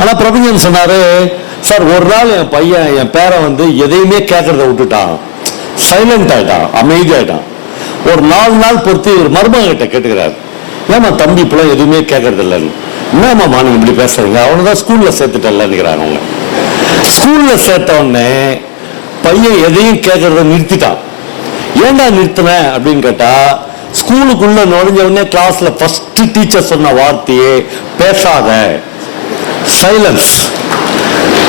ஆனால் பிரபஞ்சன் சொன்னார், சார் ஒரு நாள் என் பையன் என் பேரை வந்து எதையுமே கேட்கறத விட்டுட்டான், சைலண்ட் ஆகிட்டான், அமைதியாகிட்டான். ஒரு 4 நாள் பொறுத்து ஒரு மருமகிட்ட கேட்டுக்கிறார், ஏமா தம்பி இப்பெல்லாம் எதுவுமே கேட்கறது இல்லைன்னு. என்னம்மா நீங்க இப்படி பேசுறீங்க? அவனதான் ஸ்கூல்ல சேர்த்துட்டல்லன்னுக்கிறாங்க. அவங்க ஸ்கூல்ல சேர்த்த உடனே பையன் எதையும் கேட்கறத நிறுத்திட்டான். ஏன்டா நிறுத்தின அப்படின்னு கேட்டா, ஸ்கூலுக்குள்ள நுழைஞ்ச உடனே கிளாஸ்ல ஃபர்ஸ்ட் டீச்சர் சொன்ன வார்த்தையே பேசாத, சைலன்ஸ்.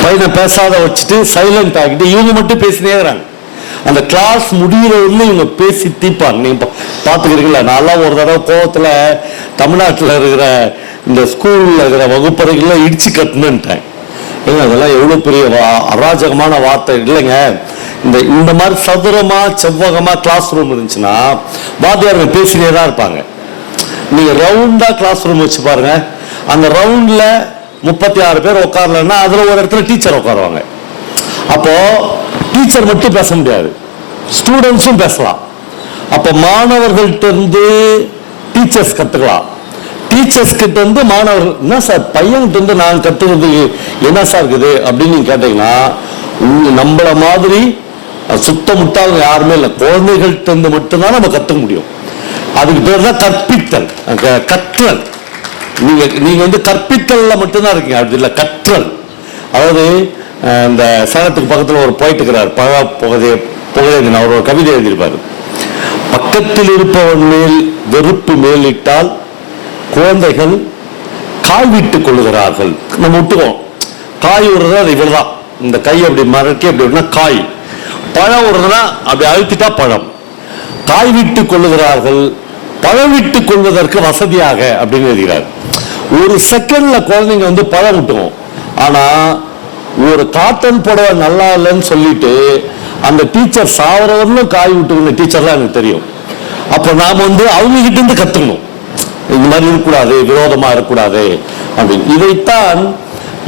பையனை பேசாத வச்சுட்டு சைலண்ட் ஆகிட்டு இவங்க மட்டும் பேசினேங்கிறாங்க. அந்த கிளாஸ் முடிகிறவங்க இவங்க பேசி தீப்பாங்க. நீங்க பாத்துக்கிறீங்களா? நான்லாம் ஒரு தடவை கோவத்துல தமிழ்நாட்டில் இருக்கிற இந்த ஸ்கூல்ல இருக்கிற வகுப்பறைகள்ல இடிச்சு கட்டணுன்ட்டேன். ஏங்க அதெல்லாம் எவ்வளவு பெரிய அராஜகமான வார்த்தை இல்லைங்க. இந்த மாதிரி சதுரமா செவ்வகமா கிளாஸ் ரூம் இருந்துச்சுன்னா வாத்தியாருங்க பேசினே தான் இருப்பாங்க. நீங்க ரவுண்டா கிளாஸ் ரூம் வச்சு பாருங்க, அந்த ரவுண்ட்ல 36 பேர் உட்காரலன்னா அதுல ஒரு இடத்துல டீச்சர் உட்காருவாங்க. அப்போ டீச்சர் மட்டும் பேச முடியாது, ஸ்டூடெண்ட்ஸும் பேசலாம். அப்ப மாணவர்கள்ட்ட இருந்து டீச்சர்ஸ் கத்துக்கலாம், டீச்சர்ஸ் கிட்ட இருந்து மாணவர்கள். என்ன சார் பையன்கிட்ட இருந்து நான் கத்துக்கிறது என்ன சார் இருக்குது அப்படின்னு நீங்க கேட்டீங்கன்னா, நம்மள மாதிரி சுத்த முட்டாள யாருமே இல்லை, குழந்தைகள்கிட்ட இருந்து மட்டும்தான் நம்ம கத்துக்க முடியும். அதுக்கு பேர் தான் கற்பித்தல், கற்றல். நீங்க வந்து கற்பித்தல்ல மட்டும்தான் இருக்கீங்க, அப்படி இல்லை கற்றல். அதாவது இந்த சேலத்துக்கு பக்கத்தில் ஒரு போயிட்டு இருக்கிறார், புகழேந்தின், அவர் ஒரு கவிதை எழுதியிருப்பாரு. பக்கத்தில் இருப்பவன் மேல் வெறுப்பு மேலிட்டால் குழந்தைகள் காய் விட்டுக் கொள்ளுகிறார்கள். நம்ம விட்டுவோம், காய் விடுறது அது இவ்வளவுதான், இந்த கை அப்படி மறக்கி அப்படி காய். பழம் விடுறதுனா அப்படி அழுத்திட்டா பழம். காய் விட்டுக் கொள்ளுகிறார்கள், பழம் விட்டுக் கொள்வதற்கு வசதியாக அப்படின்னு எழுதுகிறார். ஒரு செகண்ட்ல குழந்தைங்க வந்து பழம் விட்டுவோம். ஆனா ஒரு காட்டன் புடவை நல்லா இல்லைன்னு சொல்லிட்டு அந்த டீச்சர் சாவரவர்களும் காய் விட்டுக்கிற டீச்சர்லாம் எனக்கு தெரியும். அப்ப நாம வந்து அவங்க கிட்ட இருந்து கத்துக்கணும், இந்த மாதிரி இருக்கக்கூடாது, விரோதமா இருக்கக்கூடாது அப்படின்னு. இதைத்தான்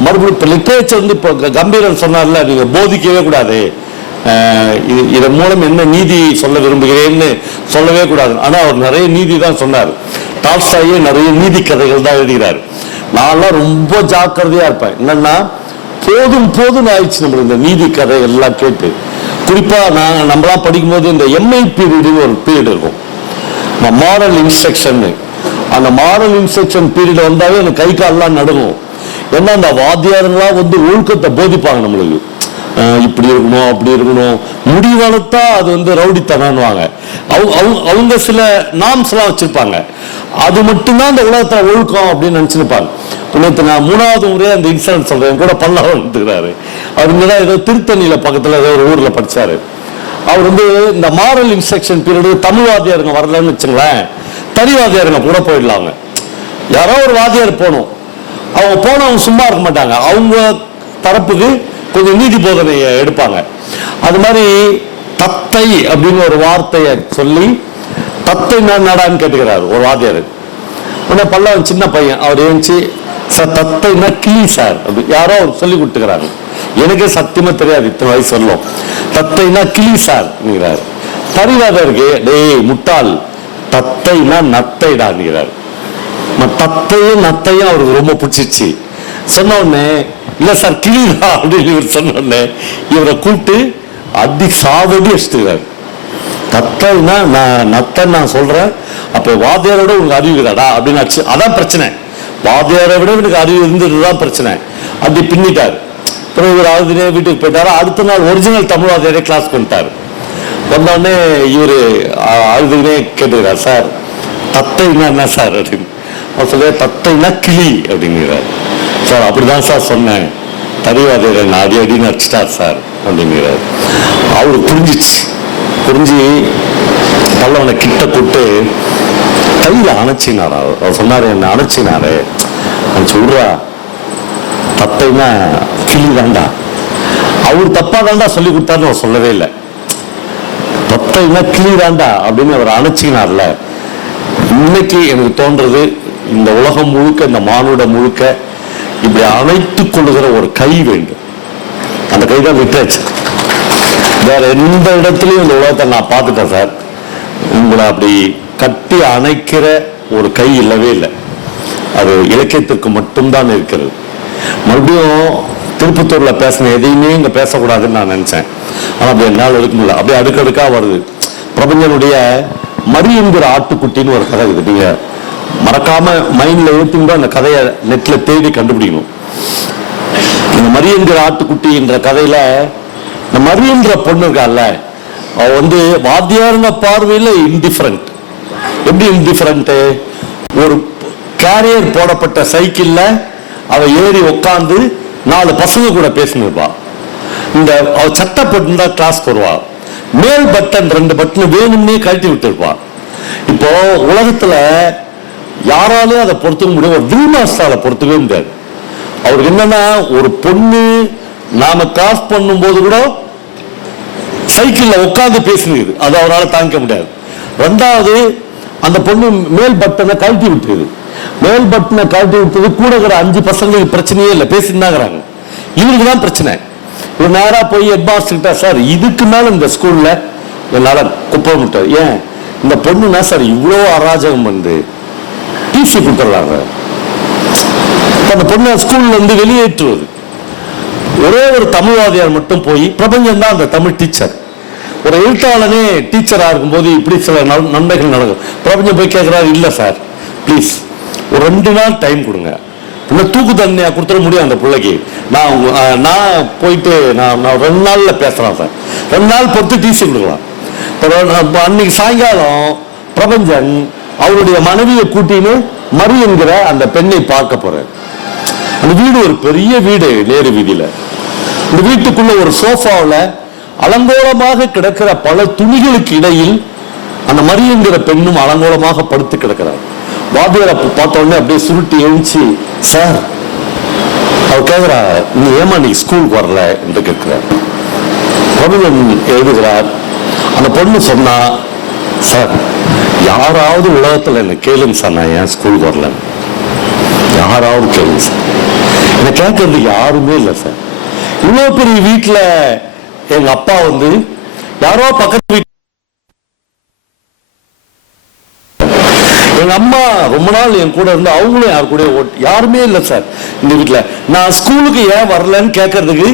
மறுபடியும் இப்போ லிட்ரேச்சர் வந்து இப்போ கம்பீரன் சொன்னார்ல, நீங்க போதிக்கவே கூடாது, இதன் மூலம் என்ன நீதி சொல்ல விரும்புகிறேன்னு சொல்லவே கூடாது. ஆனா அவர் நிறைய நீதி தான் சொன்னார். டால்ஸ்டாயே நிறைய நீதி கதைகள் தான் எழுதுகிறார். நான்லாம் ரொம்ப ஜாக்கிரதையா இருப்பேன். என்னன்னா போதும் போதும் ஆயிடுச்சு நம்மளுக்கு இந்த நீதி கதை எல்லாம் கேட்டு. குறிப்பா நம்மளாம் படிக்கும்போது இந்த எம்ஐ பீரியடுன்னு ஒரு பீரியட் இருக்கும், மாரல் இன்ஸ்ட்ரக்ஷன். அந்த மாரல் இன்ஸ்ட்ரக்ஷன் பீரியட் வந்தாவே அந்த கை கால்லாம் நடுங்கும். ஏன்னா அந்த வாத்தியாரெல்லாம் வந்து ஒழுக்கத்தை போதிப்பாங்க நம்மளுக்கு, இப்படி இருக்கணும் அப்படி இருக்கணும். முடிவளர்த்தா அது வந்து ரவுடித்தனான்வாங்க. அவங்க சில நாம்ஸ் எல்லாம் வச்சிருப்பாங்க, அது மட்டும்தான் அந்த உலகத்துல ஒழுக்கம் அப்படின்னு நினைச்சிருப்பாங்க. நேற்று நான் 3வது முறையா அந்த இன்சிடென்ட் சொல்றேன், கூட பல்லாவன் எடுத்துக்கிறாரு. அவர் இங்கதான் ஏதோ திருத்தணியில பக்கத்துல ஏதோ ஒரு ஊர்ல படிச்சாரு. அவர் வந்து இந்த மாரல் இன்ஸ்ட்ரக்ஷன் பீரியடு தமிழ் வாத்தியாருங்க வரலன்னு வச்சுங்களேன், தனி வாத்தியாருங்க கூட போயிடலாங்க. யாரோ ஒரு வாத்தியார் போகணும், அவங்க போனவங்க சும்மா இருக்க மாட்டாங்க, அவங்க தரப்புக்கு கொஞ்சம் நீதி போதனையை எடுப்பாங்க. அது மாதிரி தத்தை அப்படின்னு ஒரு வார்த்தையை சொல்லி, தத்தை நடான்னு கேட்டுக்கிறாரு ஒரு வாத்தியார். உடனே பல்லவன் சின்ன பையன், அவர் ஏஞ்சி சார் தத்தைன்னா கிளி சார் அப்படி யாரோ அவர் சொல்லி கொடுத்துக்கிறாங்க. எனக்கே சத்தியமா தெரியாது, இத்தனை வயசு சொல்லணும். தத்தைனா கிளி சார் நீங்கிறாரு. தரிவாதருக்கு டேய் முட்டாள், தத்தைனா நத்தைடாங்கிறார். தத்தையும் நத்தையும் அவருக்கு ரொம்ப பிடிச்சிருச்சு. சொன்ன உடனே இல்ல சார் கிளிதா அப்படின்னு இவர் சொன்ன உடனே இவரை கூப்பிட்டு அடி சாவடி வச்சுக்கிறாரு. தத்தைனா நான் நத்தை நான் சொல்றேன், அப்ப வாத்தியாரோட உங்களுக்கு அறிவு இருக்காடா அப்படின்னு ஆச்சு. அதான் பிரச்சனை, வாத்தியாரை விட எனக்கு அறிவு இருந்ததுதான் பிரச்சனை. அப்படி பின்னிட்டார். அப்புறம் இவர் அழுதுனே வீட்டுக்கு போயிட்டாரு. அடுத்த நாள் ஒரிஜினல் தமிழ் வாத்தியாரே கிளாஸ் பண்ணிட்டாரு. வந்தோடனே இவரு அழுதுனே கேட்டுக்கிறார், சார் தத்தைன்னா என்ன சார் அப்படின்னு. அவர் சொல்ல தத்தைன்னா கிளி அப்படிங்கிறார். சார் அப்படிதான் சார் சொன்னேன், தரிவாதியரை நான் அடி அடின்னு அடிச்சிட்டார் சார் அப்படிங்கிறார். அவருக்கு புரிஞ்சிச்சு. புரிஞ்சு பல்லவனை கிட்ட கூட்டு கையில அணைச்சினார். அவர் சொன்னாரு, என்ன அணைச்சினாரு, சொல்றா தத்தைன்னா கிளி தாண்டா. அவர் தப்பா தாண்டா சொல்லி கொடுத்தாருன்னு அவர் சொல்லவே இல்லை. தத்தைன்னா கிளி தாண்டா அப்படின்னு அவர் அணைச்சினார்ல. இன்னைக்கு எனக்கு தோன்றது, இந்த உலகம் முழுக்க, இந்த மானுட முழுக்க இப்படி அணைத்துக் கொள்ளுகிற ஒரு கை வேண்டும். அந்த கை தான் லிட்ரேச்சர். வேற எந்த இடத்துலையும் இந்த உலகத்தை நான் பார்த்துட்டேன் சார், உங்களை அப்படி கட்டி அணைக்கிற ஒரு கை இல்லவே இல்லை. அது இலக்கியத்திற்கு மட்டும்தான் இருக்கிறது. மறுபடியும் திருப்பத்தூர்ல பேசின எதையுமே இங்க பேசக்கூடாதுன்னு நான் நினைச்சேன். ஆனா அப்படி என்னால் இருக்க முடியல. அப்படியே அடுக்கடுக்கா வருது. பிரபஞ்சனுடைய மரி என்கிற ஆட்டுக்குட்டின்னு ஒரு கதை இருக்குது. நீங்க மறக்காம மைண்ட்ல ஏற்றிங்க அந்த கதையை நெட்ல தேடி கண்டுபிடிக்கணும். இந்த மரி என்கிற ஆட்டுக்குட்டி என்ற கதையில இந்த மரி என்ற பொண்ணு இருக்கால, அவ வந்து வாத்தியாருங்க பார்வையில இன்டிஃபரண்ட். எப்படி இன்டிஃபரண்ட்? ஒரு கேரியர் போடப்பட்ட சைக்கிள்ல அவ ஏறி உட்காந்து 4 பசங்க கூட பேசினிருப்பா. இந்த அவ சட்டை போட்டு கிளாஸ் போடுவா. மேல் பட்டன் 2 பட்டன் வேணும்னே கழட்டி விட்டுருப்பா. இப்போ உலகத்துல யாராலையும் அதை பொறுத்துக்க முடியும், ஒரு வில்மாஸ்டால பொறுத்துக்கவே முடியாது. அவருக்கு என்னன்னா, ஒரு பொண்ணு நாம கிராஸ் பண்ணும் போது கூட சைக்கிள்ல உட்காந்து பேசினுது, அது அவரால் தாங்கிக்க முடியாது. 2வது அந்த பொண்ணு மேல் பட்டனை கழட்டி விட்டுருது. மேல் பட்டனை கழட்டி விட்டது கூட இருக்கிற 5 பசங்களுக்கு பிரச்சனையே இல்லை, பேசினாங்கிறாங்க. இவருக்கு தான் பிரச்சனை. இவர் நேரா போய் ஹெட்மாஸ்டர் கிட்ட, சார் இதுக்கு மேல இந்த ஸ்கூல்ல என்னால குப்பை விட்டார், ஏன் இந்த பொண்ணுனா சார் இவ்வளோ அராஜகம் வந்து டிசி கொடுத்துறாங்க. அந்த பொண்ணு ஸ்கூல்ல இருந்து வெளியேற்றுவது. ஒரே ஒரு தமிழ்வாதியார் மட்டும் போய், பிரபஞ்சம் தான் அந்த தமிழ் டீச்சர், ஒரு எழுத்தாளனே டீச்சரா இருக்கும்போது இப்படி சில நன்மைகள் நடக்கும். பிரபஞ்சம் போய் கேட்கிறாரு, இல்ல சார் ப்ளீஸ் ஒரு 2 நாள் டைம் கொடுங்க, தூக்கு தண்டனையா கொடுத்துட முடியும் அந்த பிள்ளைக்கு, நான் போயிட்டு நான் 2 நாள்ல பேசுறேன் சார், 2 நாள் பொறுத்து டிசி கொடுக்கலாம். அன்னைக்கு சாயங்காலம் பிரபஞ்சன் அவருடைய மனைவியை கூட்டின்னு மரி என்கிற அந்த பெண்ணை பார்க்க போறார். அந்த வீடு ஒரு பெரிய வீடு, நேரு வீதியில. இந்த வீட்டுக்குள்ள ஒரு சோஃபாவில் அலங்கோலமாக கிடக்கிற பல துணிகளுக்கு இடையில் அந்த மரி என்கிற பெண்ணும் அலங்கோலமாக படுத்து கிடக்கிறார். வாத்தியாரை பார்த்த உடனே அப்படியே சுருட்டி எழுச்சி, சார் அவர் கேட்கிறா, நீ ஏமா நீ ஸ்கூலுக்கு வரல என்று கேட்கிறார். பிரபஞ்சன் எழுதுகிறார், அந்த பொண்ணு சொன்னா, சார் யாராவது உலகத்துல என்ன கேளுங்க சார், நான் ஏன் ஸ்கூலுக்கு வரல, யாராவது கேளுங்க சார், என்ன கேட்கறதுக்கு யாருமே இல்லை சார். இவ்வளவு பெரிய வீட்டுல எங்க அப்பா வந்து யாரோ பக்கத்து வீட்டு, எங்க அம்மா ரொம்ப நாள் என் கூட இருந்து அவங்களும் யாரு கூட யாருமே இல்லை சார் இந்த வீட்டுல. நான் ஸ்கூலுக்கு ஏன் வரலன்னு கேட்கறதுக்கு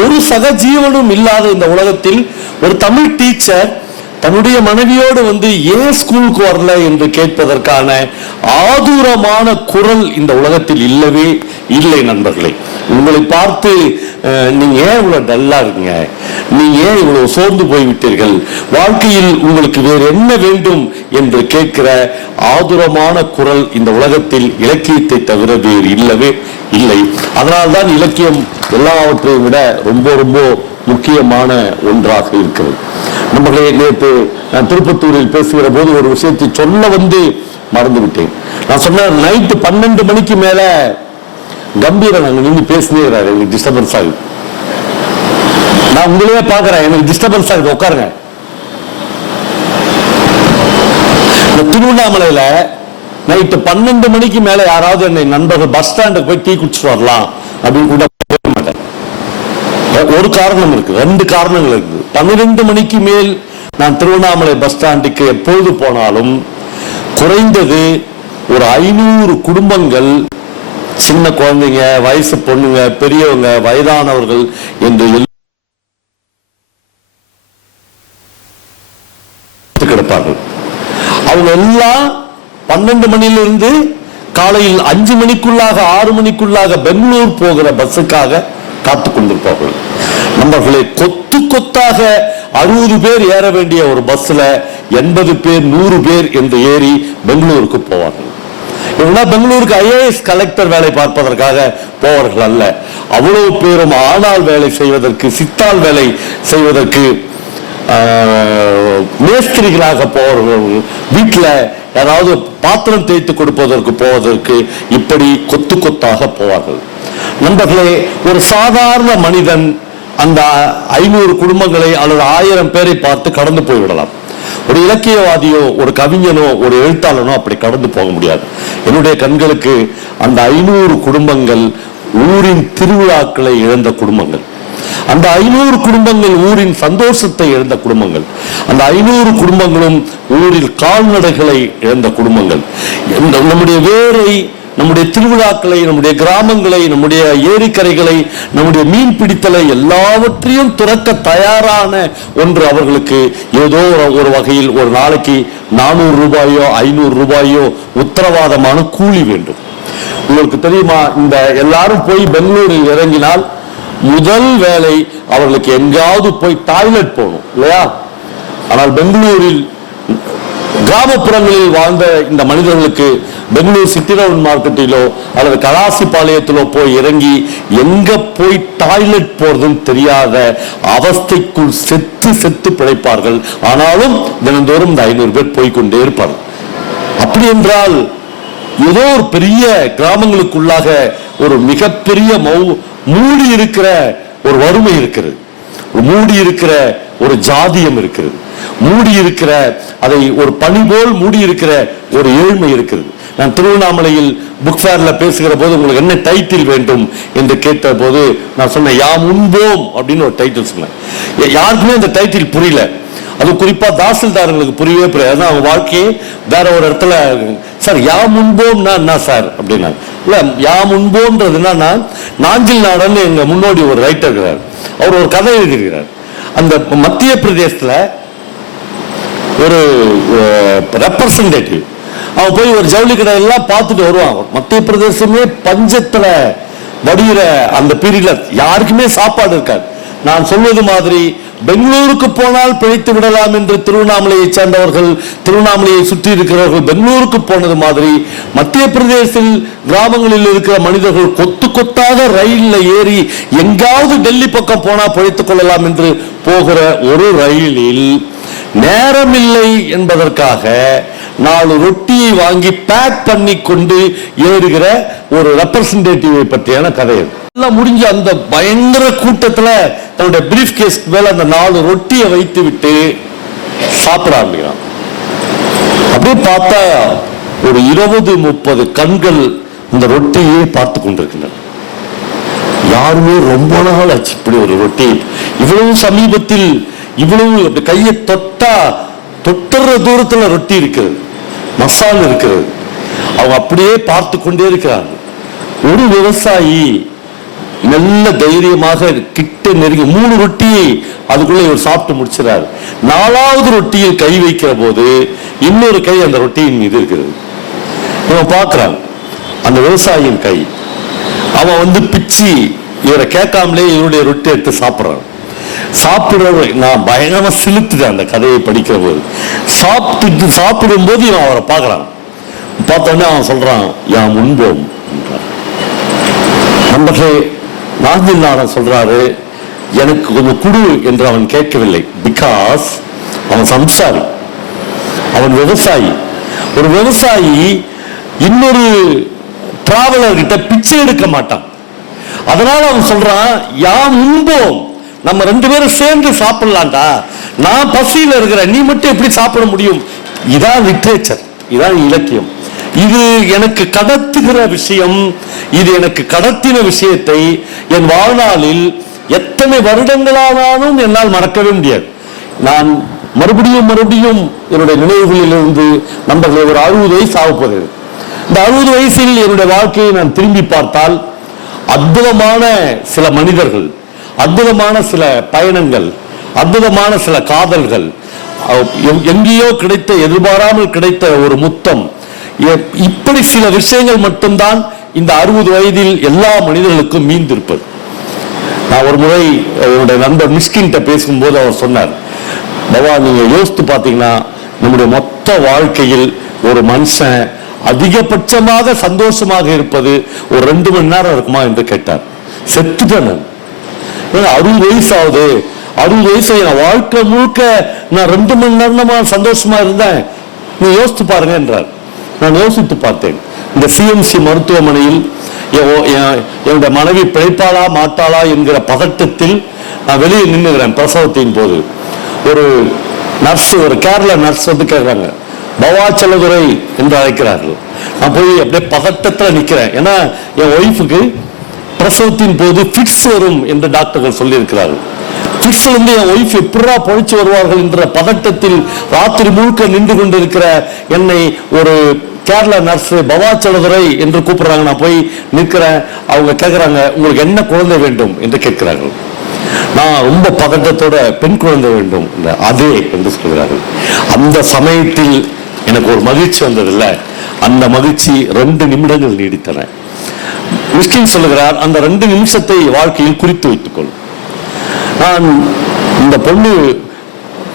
ஒரு சக ஜீவனும் இல்லாத இந்த உலகத்தில் ஒரு தமிழ் டீச்சர் தன்னுடைய மனைவியோடு வந்து ஏன் ஸ்கூலுக்கு வரல என்று கேட்பதற்கான ஆதூரமான குரல் இந்த உலகத்தில் இல்லவே இல்லை. நண்பர்களே, உங்களை பார்த்து நீங்க ஏன் இவ்வளவு டல்லா இருக்கீங்க, நீங்க ஏன் இவ்வளவு சோர்ந்து போய்விட்டீர்கள், வாழ்க்கையில் உங்களுக்கு வேறு என்ன வேண்டும் என்று கேட்கிற ஆதுரமான குரல் இந்த உலகத்தில் இலக்கியத்தை தவிர வேறு இல்லவே இல்லை. அதனால்தான் இலக்கியம் எல்லாவற்றையும் விட ரொம்ப ரொம்ப முக்கியமான ஒன்றாக இருக்கிறது. நம்மளே நேற்று நான் திருப்பத்தூரில் பேசுகிற போது ஒரு விஷயத்தை சொல்ல வந்து மறந்து விட்டேன். நான் சொன்ன நைட்டு 12 மணிக்கு மேல கம்பீரன் அங்க நின்று பேசினேறாரு, எனக்கு டிஸ்டர்பன்ஸ் ஆகுது, நான் உங்களையே பாக்குறேன், எனக்கு டிஸ்டர்பன்ஸ் ஆகுது, உட்காருங்க. இந்த திருவண்ணாமலையில நைட்டு 12 மணிக்கு மேல யாராவது என்னை நண்பர்கள் பஸ் ஸ்டாண்டுக்கு போய் டீ குடிச்சுட்டு வரலாம் அப்படின்னு கூட போக மாட்டேன். ஒரு காரணம் இருக்கு, 2 காரணங்கள் இருக்கு. 12 மணிக்கு மேல் நான் திருவண்ணாமலை பஸ் ஸ்டாண்டுக்கு எப்பொழுது போனாலும் குறைந்தது ஒரு 500 குடும்பங்கள், சின்ன குழந்தைங்க, வயசு பொண்ணுங்க, பெரியவங்க, வயதானவர்கள் என்று கிடப்பார்கள். அவங்க எல்லாம் 12 மணியிலிருந்து காலையில் 5 மணிக்குள்ளாக 6 மணிக்குள்ளாக பெங்களூர் போகிற பஸ்ஸுக்காக காத்து கொண்டிருப்பார்கள். நண்பர்களே, கொத்து கொத்தாக 60 பேர் ஏற வேண்டிய ஒரு பஸ்ல 80 பேர் 100 பேர் என்று ஏறி பெங்களூருக்கு போவார்கள். இவங்க பெங்களூருக்கு IAS கலெக்டர் வேலை பார்ப்பதற்காக போவார்கள் அல்ல. அவ்வளவு பேரும் ஆளால் வேலை செய்வதற்கு, சித்தால் வேலை செய்வதற்கு, மேஸ்திரிகளாக போவார்கள், வீட்டில் யாராவது பாத்திரம் தேய்த்து கொடுப்பதற்கு போவதற்கு, இப்படி கொத்து கொத்தாக போவார்கள். நண்பர்களே, ஒரு சாதாரண மனிதன் அந்த 500 குடும்பங்களை அல்லது 1000 பேரை பார்த்து கடந்து போய்விடலாம். ஒரு இலக்கியவாதியோ, ஒரு கவிஞனோ, ஒரு எழுத்தாளனோ அப்படி கடந்து போக முடியாது. என்னுடைய கண்களுக்கு அந்த 500 குடும்பங்கள் ஊரின் திருவிழாக்களை இழந்த குடும்பங்கள், அந்த 500 குடும்பங்கள் ஊரின் சந்தோஷத்தை இழந்த குடும்பங்கள், அந்த 500 குடும்பங்களும் ஊரில் கால்நடைகளை இழந்த குடும்பங்கள், நம்முடைய வேரை நம்முடைய திருவிழாக்களை, நம்முடைய கிராமங்களை, நம்முடைய ஏரிக்கரைகளை, நம்முடைய மீன் பிடித்தலை எல்லாவற்றையும் துறக்க தயாரான ஒன்று அவர்களுக்கு ஏதோ ஒரு வகையில் ஒரு நாளைக்கு 400 ரூபாயோ 500 ரூபாயோ உத்தரவாதமான கூலி வேண்டும். உங்களுக்கு தெரியுமா, இந்த எல்லாரும் போய் பெங்களூரில் இறங்கினால் முதல் வேலை அவர்களுக்கு எங்காவது போய் டாய்லெட் போகணும் இல்லையா? ஆனால் பெங்களூரில் கிராமப்புறங்களில் வாழ்ந்த இந்த மனிதர்களுக்கு பெங்களூர் சிட்டி ரவுண்ட் மார்க்கெட்டிலோ அல்லது கலாசிபாளையத்திலோ போய் இறங்கி எங்க போய் டாய்லெட் போறதுன்னு தெரியாத அவஸ்தைக்குள் செத்து செத்து பிழைப்பார்கள். ஆனாலும் தினந்தோறும் இந்த 500 பேர் போய்கொண்டே இருப்பார்கள். அப்படி என்றால் ஏதோ ஒரு பெரிய கிராமங்களுக்குள்ளாக ஒரு மிகப்பெரிய மூடி இருக்கிற ஒரு வறுமை இருக்கிறது, மூடி இருக்கிற ஒரு ஜாதியம் இருக்கிறது, மூடி இருக்கிற அதை ஒரு பனி போல் மூடி இருக்கிற ஒரு ஏழ்மை இருக்கிறது. நான் திருவண்ணாமலையில் புக் ஃபேர்ல பேசுகிற போது உங்களுக்கு என்ன டைட்டில் வேண்டும் என்று கேட்ட போது நான் சொன்னேன், யாம் உண்போம் அப்படின்னு ஒரு டைட்டில் சொன்னேன். யாருக்குமே அந்த டைட்டில் புரியல. அது குறிப்பா தாசில்தார்களுக்கு புரியவே புரியாது. அவங்க வாழ்க்கையே வேற ஒரு இடத்துல, சார் யாம் உண்போம்னா என்ன சார் அப்படின்னா, இல்ல யாம் உண்போம்ன்றது என்னன்னா, நாஞ்சில் நாடன் எங்க முன்னோடி ஒரு ரைட்டர் இருக்கிறார், அவர் ஒரு கதை எழுதியிருக்கிறார். அந்த மத்திய பிரதேசத்துல ஒரு ரெப்ரசன்டேட்டிவ் அவன் போய் ஒரு ஜவுளி கடை எல்லாம் பார்த்துட்டு வருவான். மத்திய பிரதேசமே பஞ்சத்துல வடிகிற அந்த பீரியட்ல யாருக்குமே சாப்பாடு இருக்காது. நான் சொல்வது மாதிரி பெங்களூருக்கு போனால் பிழைத்து விடலாம் என்று திருவண்ணாமலையை சேர்ந்தவர்கள், திருவண்ணாமலையை சுற்றி இருக்கிறவர்கள் பெங்களூருக்கு போனது மாதிரி மத்திய பிரதேசத்தில் கிராமங்களில் இருக்கிற மனிதர்கள் கொத்து கொத்தாக ரயில்ல ஏறி எங்காவது டெல்லி பக்கம் போனா பிழைத்துக் கொள்ளலாம் என்று போகிற ஒரு ரயிலில் நேரமில்லை என்பதற்காக 4 ரொட்டியை வாங்கி பேக் பண்ணி கொண்டு ஏறுகிற ஒரு ரெப்ரசன்டேட்டிவ் பற்றியான கதை. எல்லாம் முடிஞ்ச அந்த பயங்கர கூட்டத்துல தன்னுடைய பிரீஃப் கேஸ் மேல அந்த 4 ரொட்டியை வைத்து விட்டு சாப்பிட ஆரம்பிக்கிறான். அப்படியே பார்த்தா ஒரு 20-30 கண்கள் இந்த ரொட்டியை பார்த்து கொண்டிருக்கின்றன. யாருமே ரொம்ப நாள் ஆச்சு இப்படி ஒரு ரொட்டி, இவ்வளவு சமீபத்தில், இவ்வளவு கையை தொட்டுற தூரத்துல ரொட்டி இருக்கிறது, மசால் இருக்கிறது. அவங்க அப்படியே பார்த்து கொண்டே இருக்கிறாங்க. ஒரு விவசாயி நல்ல தைரியமாக கிட்ட நெருங்கி 3 ரொட்டியை அதுக்குள்ள இவர் சாப்பிட்டு முடிச்சிடாரு. 4வது ரொட்டியில் கை வைக்கிற போது இன்னொரு கை அந்த ரொட்டியின் மீது இருக்கிறது. இவன் பார்க்கிறான் அந்த விவசாயியின் கை. அவன் பிச்சு இவரை கேட்காமலே இவருடைய ரொட்டி எடுத்து சாப்பிட்றான். சாப்பிடுற நான் பயங்கரமா சிலுத்துட்டேன் அந்த கதையை படிக்கிற போது. சாப்பிடும் போது இவன் அவரை பார்க்கறான். பார்த்தோன்னே அவன் சொல்றான், யாம் உண்போம். நண்பர்களே, நாஞ்சில் சொல்றாரு, எனக்கு கொஞ்சம் குடு என்று அவன் கேட்கவில்லை. பிகாஸ் அவன் சம்சாரி, அவன் விவசாயி. ஒரு விவசாயி இன்னொரு டிராவலர் கிட்ட பிச்சை எடுக்க மாட்டான். அதனால அவன் சொல்றான், யாம் உண்போம், நம்ம 2 பேரும் சேர்ந்து சாப்பிடலாம்டா. நான் பசியில இருக்கிறேன், நீ மட்டும் எப்படி சாப்பிட முடியும்? இதான் லிட்ரேச்சர், இதான் இலக்கியம். இது எனக்கு கடத்துகிற விஷயம். இது எனக்கு கடத்தின விஷயத்தை என் வாழ்நாளில் எத்தனை வருடங்களானாலும் என்னால் மறக்கவே முடியாது. நான் மறுபடியும் என்னுடைய நினைவுகளில் இருந்து நண்பர்கள் ஒரு 60 வயசு ஆகப்போகுது. இந்த 60 வயசில் என்னுடைய வாழ்க்கையை நான் திரும்பி பார்த்தால் அற்புதமான சில மனிதர்கள், அற்புதமான சில பயணங்கள், அற்புதமான சில காதல்கள், எங்கேயோ கிடைத்த, எதிர்பாராமல் கிடைத்த ஒரு முத்தம், இப்படி சில விஷயங்கள் மட்டும்தான் இந்த 60 வயதில் எல்லா மனிதர்களுக்கும் மீந்திருப்பது. நான் ஒரு முறை என்னுடைய நண்பர் மிஸ்கின்ட்ட பேசும்போது அவர் சொன்னார், பாபா நீங்க யோசித்து பார்த்தீங்கன்னா நம்முடைய மொத்த வாழ்க்கையில் ஒரு மனுஷன் அதிகபட்சமாக சந்தோஷமாக இருப்பது ஒரு 2 மணி நேரம் இருக்குமா என்று கேட்டார். செத்துட்டேன் நான். 60 வயசு ஆகுது, 60 வயசு என் வாழ்க்கை முழுக்க நான் 2 மணி நேரமா சந்தோஷமா இருந்தேன், நீ யோசித்து பாருங்க என்றார். நான் யோசித்து பார்த்தேன். இந்த சிஎம்சி மருத்துவமனையில் என்னுடைய மனைவி பிழைப்பாளா மாட்டாளா என்கிற பதட்டத்தில் நான் வெளியே நின்றுகிறேன். பிரசவத்தின் போது ஒரு நர்ஸ், ஒரு கேரள நர்ஸ் கேட்கிறாங்க, பவாச்சலதுரை என்று அழைக்கிறார்கள். நான் போய் அப்படியே பதட்டத்தில் நிற்கிறேன். ஏன்னா என் ஒய்ஃபுக்கு பிரசவத்தின் போது ஃபிட்ஸ் வரும் என்று டாக்டர்கள் சொல்லியிருக்கிறார்கள். ஃபிட்ஸ்ல இருந்து என் ஒய்ஃப் எப்படா பொழைச்சு வருவார்கள் என்ற பதட்டத்தில் ராத்திரி முழுக்க நின்று கொண்டிருக்கிற என்னை ஒரு கேரளா நர்ஸ் பவாச்சலதுரை என்று கூப்பிடுறாங்க. நான் போய் நிற்கிறேன். அவங்க கேட்குறாங்க, உங்களுக்கு என்ன குழந்தை வேண்டும் என்று கேட்கிறார்கள். நான் ரொம்ப பதட்டத்தோட பெண் குழந்தை வேண்டும் அதே என்று சொல்கிறார்கள். அந்த சமயத்தில் எனக்கு ஒரு மகிழ்ச்சி வந்ததில்லை. அந்த மகிழ்ச்சி 2 நிமிடங்கள் நீடித்தன. மிஸ்கின் சொல்லுகிறார், அந்த 2 நிமிஷத்தை வாழ்க்கையில் குறித்து வைத்துக்கொள். நான் இந்த பொண்ணு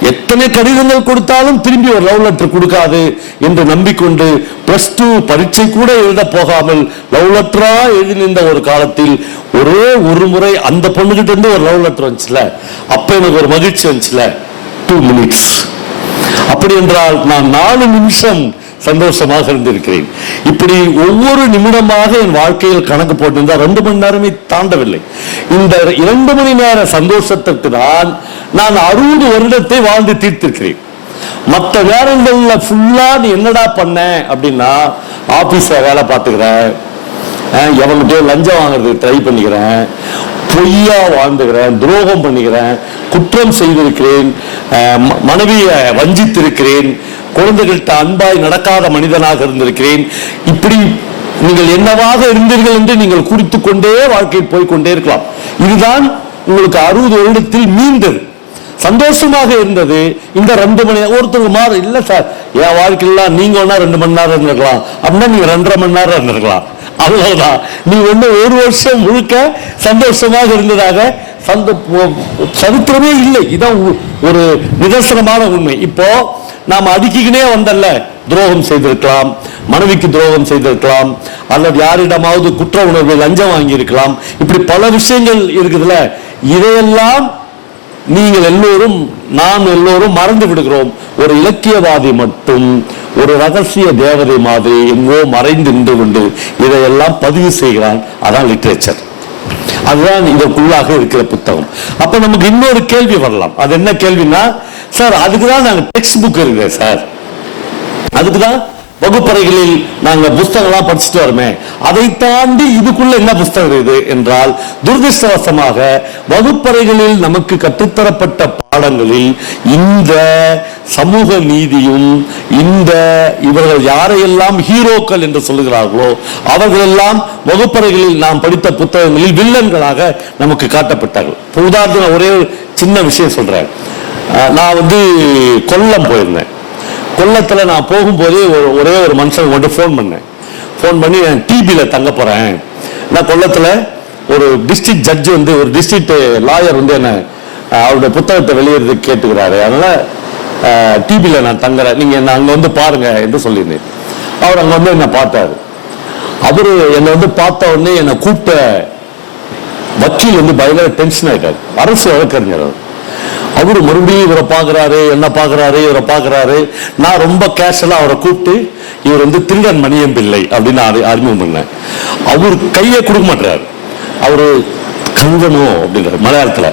எத்தனை கடிதங்கள் கொடுத்தாலும் திரும்பி ஒரு லவ் லெட்டர் கொடுக்காது என்று நம்பிக்கொண்டு +2 பரீட்சை கூட எழுத போகாமல் லவ் லெட்டரா எழுதி நின்ற ஒரு காலத்தில் ஒரே ஒரு முறை அந்த பொண்ணுகிட்ட இருந்து ஒரு லவ் லெட்டர் வந்துச்சுல, அப்ப எனக்கு ஒரு மகிழ்ச்சி வந்துச்சுல, 2 minutes. அப்படி என்றால் நான் 4 நிமிஷம் சந்தோஷமாக இருந்திருக்கிறேன். இப்படி ஒவ்வொரு நிமிடமாக என் வாழ்க்கையில் கணக்கு போட்டிருந்தா 2 மணி நேரமே தாண்டவில்லை. இந்த 2 மணி நேர சந்தோஷத்திற்கு தான் நான் 60 வருடத்தை வாழ்ந்து தீர்த்திருக்கிறேன். மற்ற நேரங்கள்ல ஃபுல்லா நீ என்னடா பண்ண அப்படின்னா, ஆபீஸ்ல வேலை பார்த்துக்கிறேன், எவன்கிட்டயோ லஞ்சம் வாங்குறதுக்கு ட்ரை பண்ணிக்கிறேன், பொய்யா வாழ்ந்துக்கிறேன், துரோகம் பண்ணிக்கிறேன், குற்றம் செய்திருக்கிறேன், மனைவியை வஞ்சித்திருக்கிறேன், குழந்தைகள்கிட்ட அன்பாய் நடக்காத மனிதனாக இருந்திருக்கிறேன். இப்படி நீங்கள் என்னவாக இருந்தீர்கள் என்று நீங்கள் குறித்துக் கொண்டே வாழ்க்கையில் போய்கொண்டே இருக்கலாம். இதுதான் உங்களுக்கு 60 வருடத்தில் மீண்டது. சந்தோஷமாக இருந்தது இந்த 2 மணி நேரம். ஒருத்தருக்கு மாறு இல்ல சார், என் வாழ்க்கையில நீங்க ஒன்னா 2 மணி நேரம் இருந்திருக்கலாம், அப்படின்னா நீங்க 2.5 மணி நேரம் இருந்திருக்கலாம். அவ்வளவுதான். நீ ஒரு வருஷம் முழுக்க சந்தோஷமாக இருந்ததாக சரித்திரமே இல்லை. இதான் ஒரு நிதர்சனமான உண்மை. இப்போ நாம் அடுக்கிக்கினே வந்தல்ல, துரோகம் செய்திருக்கலாம், மனைவிக்கு துரோகம் செய்திருக்கலாம், அல்லது யாரிடமாவது குற்ற உணர்வை லஞ்சம் வாங்கி இருக்கலாம். இப்படி பல விஷயங்கள் இருக்குதுல்ல. இதையெல்லாம் நீங்கள் எல்லோரும், நாம் எல்லோரும் மறந்து விடுகிறோம். ஒரு இலக்கியவாதி மட்டும் ஒரு ரகசிய தேவதை மாதிரி எங்கோ மறைந்து நின்று கொண்டு இதையெல்லாம் பதிவு செய்கிறான். அதான் லிட்ரேச்சர். அதுதான் இதற்குள்ளாக இருக்கிற புத்தகம். அப்ப நமக்கு இன்னொரு கேள்வி வரலாம். அது என்ன கேள்வினா, சார் அதுக்குதான் நாங்க டெக்ஸ்ட் புக் இருக்கு சார், அதுக்குதான் வகுப்பறைகளில் நாங்க புஸ்தகம்லாம் படிச்சுட்டு வரமே, அதை தாண்டி இதுக்குள்ள என்ன புஸ்தகம் இது என்றால், துரதிருஷ்டவசமாக வகுப்பறைகளில் நமக்கு கற்றுத்தரப்பட்ட பாடங்களில் இந்த சமூக நீதியும், இந்த இவர்கள் யாரையெல்லாம் ஹீரோக்கள் என்று சொல்லுகிறார்களோ அவர்கள் எல்லாம் வகுப்பறைகளில் நாம் படித்த புத்தகங்களில் வில்லன்களாக நமக்கு காட்டப்பட்டார்கள். உதாரணம் ஒரே சின்ன விஷயம் சொல்றேன். நான் கொல்லம் போயிருந்தேன். கொல்லத்துல நான் போகும்போதே ஒரே ஒரு மனுஷன் கொண்டு ஃபோன் பண்ணி நான் டிபியில தங்க போறேன். நான் கொல்லத்துல ஒரு டிஸ்ட்ரிக்ட் ஜட்ஜ் ஒரு டிஸ்ட்ரிக்ட் லாயர் என்ன அவருடைய புத்தகத்தை வெளியிடுறதுக்கு கேட்டுக்கிறாரு. அதனால டிபியில நான் தங்குறேன், நீங்க என்ன அங்க பாருங்க என்று சொல்லியிருந்தேன். அவர் அங்க என்ன பார்த்தாரு. அவரு என்னை பார்த்த உடனே என்னை கூப்பிட்ட வக்கீல் பயங்கர டென்ஷன் ஆயிட்டாரு. அரசு வழக்கறிஞர் அவரு மறுபடியும் இவரை பாக்குறாரு, என்ன பாக்குறாரு, இவரை பாக்குறாரு. நான் ரொம்ப கேஷுவலா அவரை கூப்பிட்டு, இவர் திருடன் மணியம் பிள்ளை அப்படின்னு அறிமுகம் பண்ணேன். அவரு கையை கொடுக்க மாட்டாரு. அவரு கல்வனோ அப்படின்றாரு, மலையாளத்துல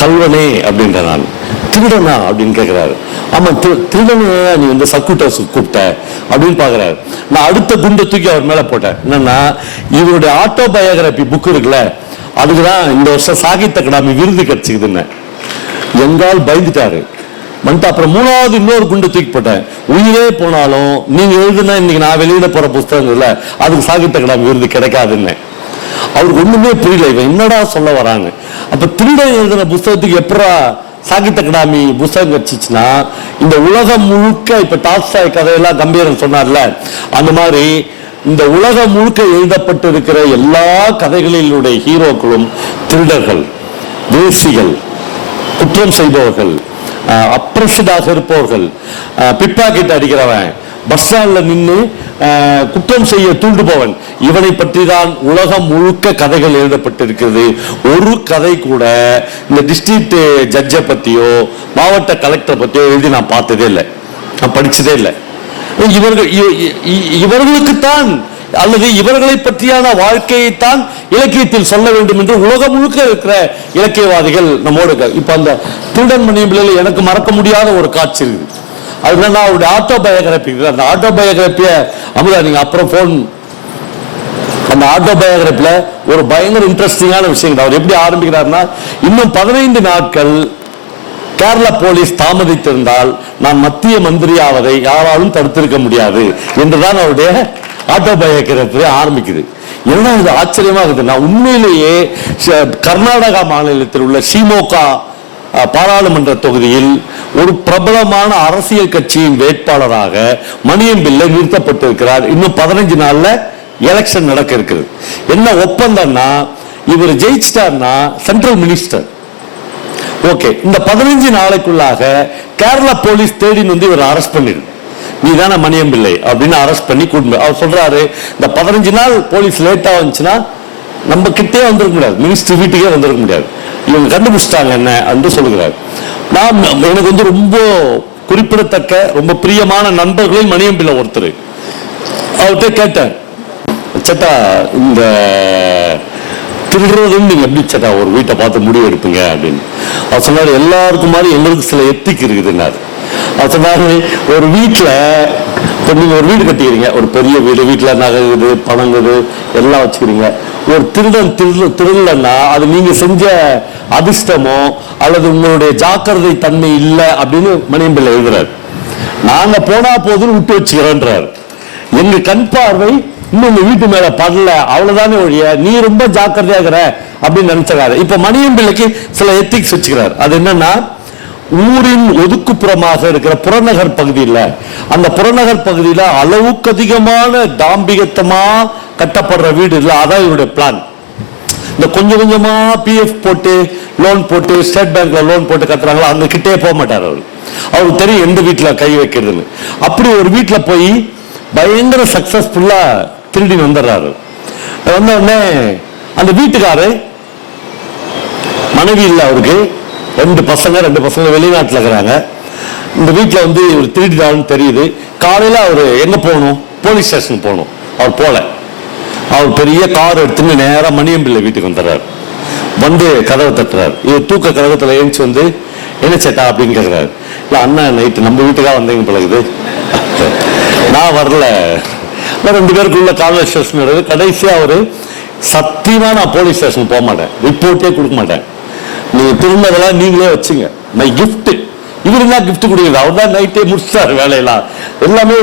கல்வனே அப்படின்ற. நான் திருடனா அப்படின்னு கேட்கிறாரு. ஆமா திருடனு, நீ சர்க்குட்டர் கூப்பிட்ட அப்படின்னு பாக்குறாரு. நான் அடுத்த குண்டை தூக்கி அவர் மேல போட்டேன். என்னன்னா, இவருடைய ஆட்டோபயோகிராபி புக் இருக்குல்ல, அதுக்குதான் இந்த வருஷம் சாகித்ய அகாடமி விருது கிடைச்சிக்குதுன்னு. எங்கால் பயந்துட்டாரு. அப்புறம் 3வது இன்னொரு குண்டு தூக்கி போட்டேன். உயிரே போனாலும் நீங்க எழுதுனா இன்னைக்கு நான் வெளியிட போற புத்தகங்கள்ல அதுக்கு சாகித்ய அகாடமி விருது கிடைக்காதுன்னு. அவருக்கு ஒண்ணுமே புரியல, இவன் என்னடா சொல்ல வராங்க. அப்ப திருடன் எழுதின புத்தகத்துக்கு எப்படா சாகித்ய அகாடமி புத்தகம் கிடைச்சிச்சுன்னா, இந்த உலகம் முழுக்க இப்ப டால்ஸ்டாய் கதையெல்லாம் கம்பீரன் சொன்னார்ல, அந்த மாதிரி இந்த உலகம் முழுக்க எழுதப்பட்டு இருக்கிற எல்லா கதைகளிலுடைய ஹீரோக்களும் திருடர்கள், தேசிகள், குற்றம் செய்பவர்கள், அப்ரஸிடாக இருப்பவர்கள், பிக்பாக்கெட் அடிக்கிறவன், பஸ் ஸ்டாண்ட்ல நின்று குற்றம் செய்ய தூண்டுபவன், இவனை பற்றி தான் உலகம் முழுக்க கதைகள் எழுதப்பட்டிருக்கிறது. ஒரு கதை கூட இந்த டிஸ்ட்ரிக்ட் ஜட்ஜை பத்தியோ மாவட்ட கலெக்டர் பத்தியோ எழுதி நான் பார்த்ததே இல்லை, நான் படிச்சதே இல்லை. இவர்களுக்குத்தான் அல்லது இவர்களை பற்றியான வாழ்க்கையைத்தான் இலக்கியத்தில் சொல்ல வேண்டும் என்று உலகம் முழுக்க இருக்கிற இலக்கியவாதிகள் நம்மோடு. இப்ப அந்த திருடன் மணியம் பிள்ளையில எனக்கு மறக்க முடியாத ஒரு காட்சி இருக்கு. அது நான் அவருடைய ஆட்டோபயோகிராபி. அந்த ஆட்டோபயோகிராபிய அமுதா நீங்க அப்புறம் போன், அந்த ஆட்டோபயோகிராபில ஒரு பயங்கர இன்ட்ரெஸ்டிங்கான விஷயம். அவர் எப்படி ஆரம்பிக்கிறாருன்னா, இன்னும் 15 நாட்கள் கேரள போலீஸ் தாமதித்திருந்தால் நான் மத்திய மந்திரி ஆவதை யாராலும் தடுத்திருக்க முடியாது என்றுதான் அவருடைய ஆட்டோபயோகிராபி ஆரம்பிக்குது. என்ன இது ஆச்சரியமா இருக்குது. நான் உண்மையிலேயே கர்நாடகா மாநிலத்தில் உள்ள ஷிமோகா பாராளுமன்ற தொகுதியில் ஒரு பிரபலமான அரசியல் கட்சியின் வேட்பாளராக மணியம் பிள்ளை நிறுத்தப்பட்டிருக்கிறார். இன்னும் 15 நாள்ல எலெக்ஷன் நடக்க இருக்குது. என்ன ஒப்பந்தம்னா, இவர் ஜெயிச்சிட்டார்னா சென்ட்ரல் மினிஸ்டர். ஓகே, இந்த 15 நாளைக்குள்ளாக கேரளா போலீஸ் தேடி வந்து இவர் அரெஸ்ட் பண்ணிரு, நீதான மணியம் பிள்ளை அப்படின்னு அரெஸ்ட் பண்ணி கூட்டு. அவர் சொல்றாரு, இந்த 15 நாள் போலீஸ் லேட்டா வந்துச்சுன்னா நம்ம கிட்டே வந்துருக்க முடியாது, மினிஸ்டர் வீட்டுக்கே வந்துருக்க முடியாது, இவங்க கண்டுபிடிச்சிட்டாங்க என்ன என்று சொல்லுகிறார். நான் எனக்கு வந்து ரொம்ப குறிப்பிடத்தக்க ரொம்ப பிரியமான நண்பர்களில் மணியம் பிள்ளை ஒருத்தர். அவர்கிட்ட கேட்டேன், சேட்டா இந்த திருடுறதுன்னு நீங்க எப்படி சேட்டா ஒரு வீட்டை பார்த்து முடிவு எடுப்பீங்க அப்படின்னு. அவர் சொன்னாரு, எல்லாருக்கும் மாதிரி எங்களுக்கு சில எத்திக் இருக்குதுன்னாரு. அவர் சொன்னாரு, ஒரு வீட்டுல இப்போ நீங்க ஒரு வீடு கட்டிக்கிறீங்க, ஒரு பெரிய வீடு, வீட்டுல நகைக்குது பணங்குது எல்லாம் வச்சுக்கிறீங்க. ஒரு திருடலன்னா அது நீங்க செஞ்ச அதிர்ஷ்டமோ அல்லது உங்களுடைய ஜாக்கிரதை தன்மை இல்லை அப்படின்னு மணியம் பிள்ளை எழுதுறாரு. நாங்க போனா போதுன்னு விட்டு வச்சுக்கிறோன்றாரு. எங்க கண் பார்வை இன்னும் இந்த வீட்டு மேல படல, அவ்வளவுதானே ஒழிய நீ ரொம்ப ஜாக்கிரதையாகிற அப்படின்னு நினைச்சாரு. இப்ப மணியம் பிள்ளைக்கு சில எத்திக்ஸ் வச்சுக்கிறார். அது என்னன்னா, ஊரின் ஒதுக்குப்புறமாக இருக்கிற புறநகர் பகுதியில், அந்த புறநகர் பகுதியில் அளவுக்கு அதிகமான டாம்பிகத்தமா கட்டப்படுற வீடு இல்லை, அதான் இவருடைய பிளான். இந்த கொஞ்சம் கொஞ்சமா பிஎஃப் போட்டு லோன் போட்டு ஸ்டேட் பேங்க்ல லோன் போட்டு கட்டுறாங்களோ அந்த கிட்டே போக மாட்டார். அவருக்கு தெரியும் எந்த வீட்டுல கை வைக்கிறதுன்னு. அப்படி ஒரு வீட்டுல போய் பயங்கர சக்சஸ்ஃபுல்லா திருடி வந்துடுறாரு. வந்த உடனே அந்த வீட்டுக்காரு, மனைவி இல்லை அவருக்கு, ரெண்டு பசங்க வெளிநாட்டில் இருக்கிறாங்க. இந்த வீட்டில் வந்து ஒரு திருடினாலும் தெரியுது. காலையில் அவர் எங்கே போகணும், போலீஸ் ஸ்டேஷன் போகணும். அவர் போல, அவர் பெரிய கார் எடுத்துன்னு நேராக மணியம் பிள்ளை வீட்டுக்கு வந்துடுறாரு. வந்து கதவை தட்டுறாரு. இவர் தூக்க கதகத்தில் எழுந்துச்சு வந்து, என்ன சேட்டா அப்படின்னு கேட்குறாரு. இல்லை அண்ணா, நைட்டு நம்ம வீட்டுக்காக வந்தீங்க பழகுது, நான் வரல. ரெண்டு பேருக்குள்ள கான்வர்சேஷன் நடக்குது. கடைசியாக அவர், சத்தியமா நான் போலீஸ் ஸ்டேஷன் போக மாட்டேன், ரிப்போர்ட்டே கொடுக்க மாட்டேன், நீங்க திரும்பதெல்லாம் நீங்களே வச்சுங்க, மை கிஃப்ட். இவரு தான் கிஃப்ட் கொடுக்குறது, அவர் தான் நைட்டே முடிச்சாரு வேலையெல்லாம் எல்லாமே.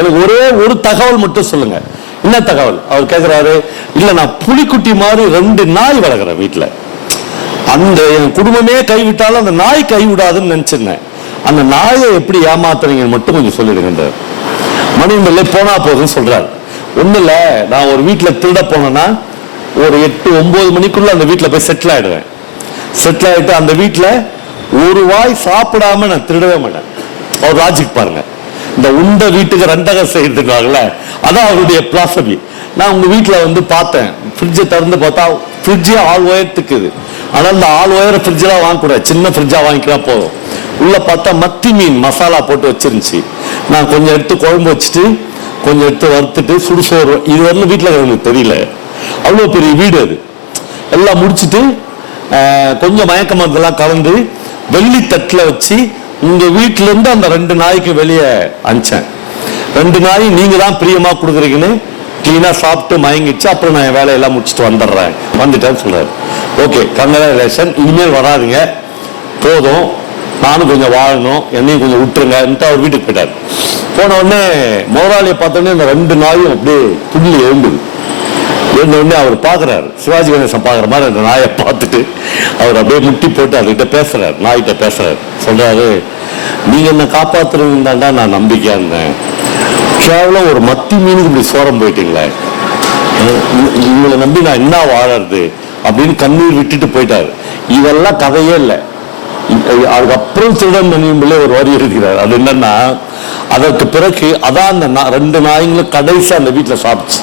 எனக்கு ஒரே ஒரு தகவல் மட்டும் சொல்லுங்க. என்ன தகவல்? அவர் கேட்கிறாரு. இல்ல, நான் புலிக்குட்டி மாதிரி 2 நாய் வளர்க்குறேன் வீட்டுல, அந்த என் குடும்பமே கைவிட்டாலும் அந்த நாய் கைவிடாதுன்னு நினைச்சிருந்தேன், அந்த நாயை எப்படி ஏமாத்துறீங்கன்னு மட்டும் கொஞ்சம் சொல்லிடுங்க. மணியம் பிள்ளை போனா போதுன்னு சொல்றாரு. ஒண்ணு இல்ல, நான் ஒரு வீட்டுல திருட போனேன்னா ஒரு 8-9 மணிக்குள்ள அந்த வீட்டுல போய் செட்டில் ஆயிடுவேன். செட்டில் ஆயிட்டு அந்த வீட்டுல ஒரு வாய் சாப்பிடாம நான் திருடவே மாட்டேன். அவர் லாஜிக் பாருங்க. இந்த உண்ட வீட்டுக்கு ரெண்டகம் செய்யறதுக்காகல, அதான் அவருடைய பிலாசபி. நான் உங்க வீட்டுல வந்து பார்த்தேன், ஃப்ரிட்ஜை திறந்து பார்த்தா ஃப்ரிட்ஜே ஆள் உயரத்துக்குது. ஆனால் இந்த ஆள் உயர ஃப்ரிட்ஜெல்லாம் வாங்கக்கூடாது, சின்ன ஃப்ரிட்ஜா வாங்கிக்கிறா போதும். உள்ள பார்த்தா மத்தி மீன் மசாலா போட்டு வச்சிருந்துச்சு. நான் கொஞ்சம் எடுத்து குழம்பு வச்சுட்டு கொஞ்சம் எடுத்து வறுத்துட்டு சுடுசோறு, இது வரலும் வீட்டில் எனக்கு தெரியல, அவ்வளோ பெரிய வீடு அது. எல்லாம் முடிச்சுட்டு கொஞ்சம் மயக்க மருந்தெல்லாம் கலந்து வெள்ளி தட்டில் வச்சு உங்க வீட்டில இருந்து அந்த 2 நாய்க்கு வெளியே அனுப்பிச்சேன். 2 நாய் நீங்க தான் பிரியமா கொடுக்குறீங்கன்னு கிளீனா சாப்பிட்டு மயங்கிச்சு. அப்புறம் நான் வேலையெல்லாம் முடிச்சுட்டு வந்துடுறேன், வந்துட்டேன்னு சொல்றாரு. ஓகே, கங்க்ராச்சுலேஷன், இனிமேல் வராதுங்க, போதும், நானும் கொஞ்சம் வாழணும், என்னையும் கொஞ்சம் விட்டுருங்க அவர் வீட்டுக்கு போயிட்டார். போன உடனே முதலாளியை பார்த்தோன்னே இந்த 2 நாயும் அப்படியே புள்ளி எழும்புது. எழுந்த உடனே அவர் பார்க்குறாரு, சிவாஜி கணேசன் பார்க்குற மாதிரி அந்த நாயை பார்த்துட்டு அவர் அப்படியே முட்டி போட்டு அதுகிட்ட பேசுறாரு, நாய்கிட்ட பேசுறாரு. சொல்றாரு, நீங்க என்ன காப்பாத்துறீங்கன்னு நான் நம்பிக்கையா இருந்தேன், கேவலம் ஒரு மத்தி மீனுக்கு இப்படி சோரம் போயிட்டீங்களே, இவங்களை நம்பி நான் என்ன வாழறது அப்படின்னு கண்ணீர் விட்டுட்டு போயிட்டாரு. இதெல்லாம் கதையே இல்லை. அதுக்கப்புறம் திருடன் மணியம் பிள்ளை ஒரு வரி எழுதுகிறார். அது என்னன்னா, அதற்கு பிறகு அதான் அந்த 2 நாய்களும் கடைசி அந்த வீட்டில் சாப்பிடுச்சு.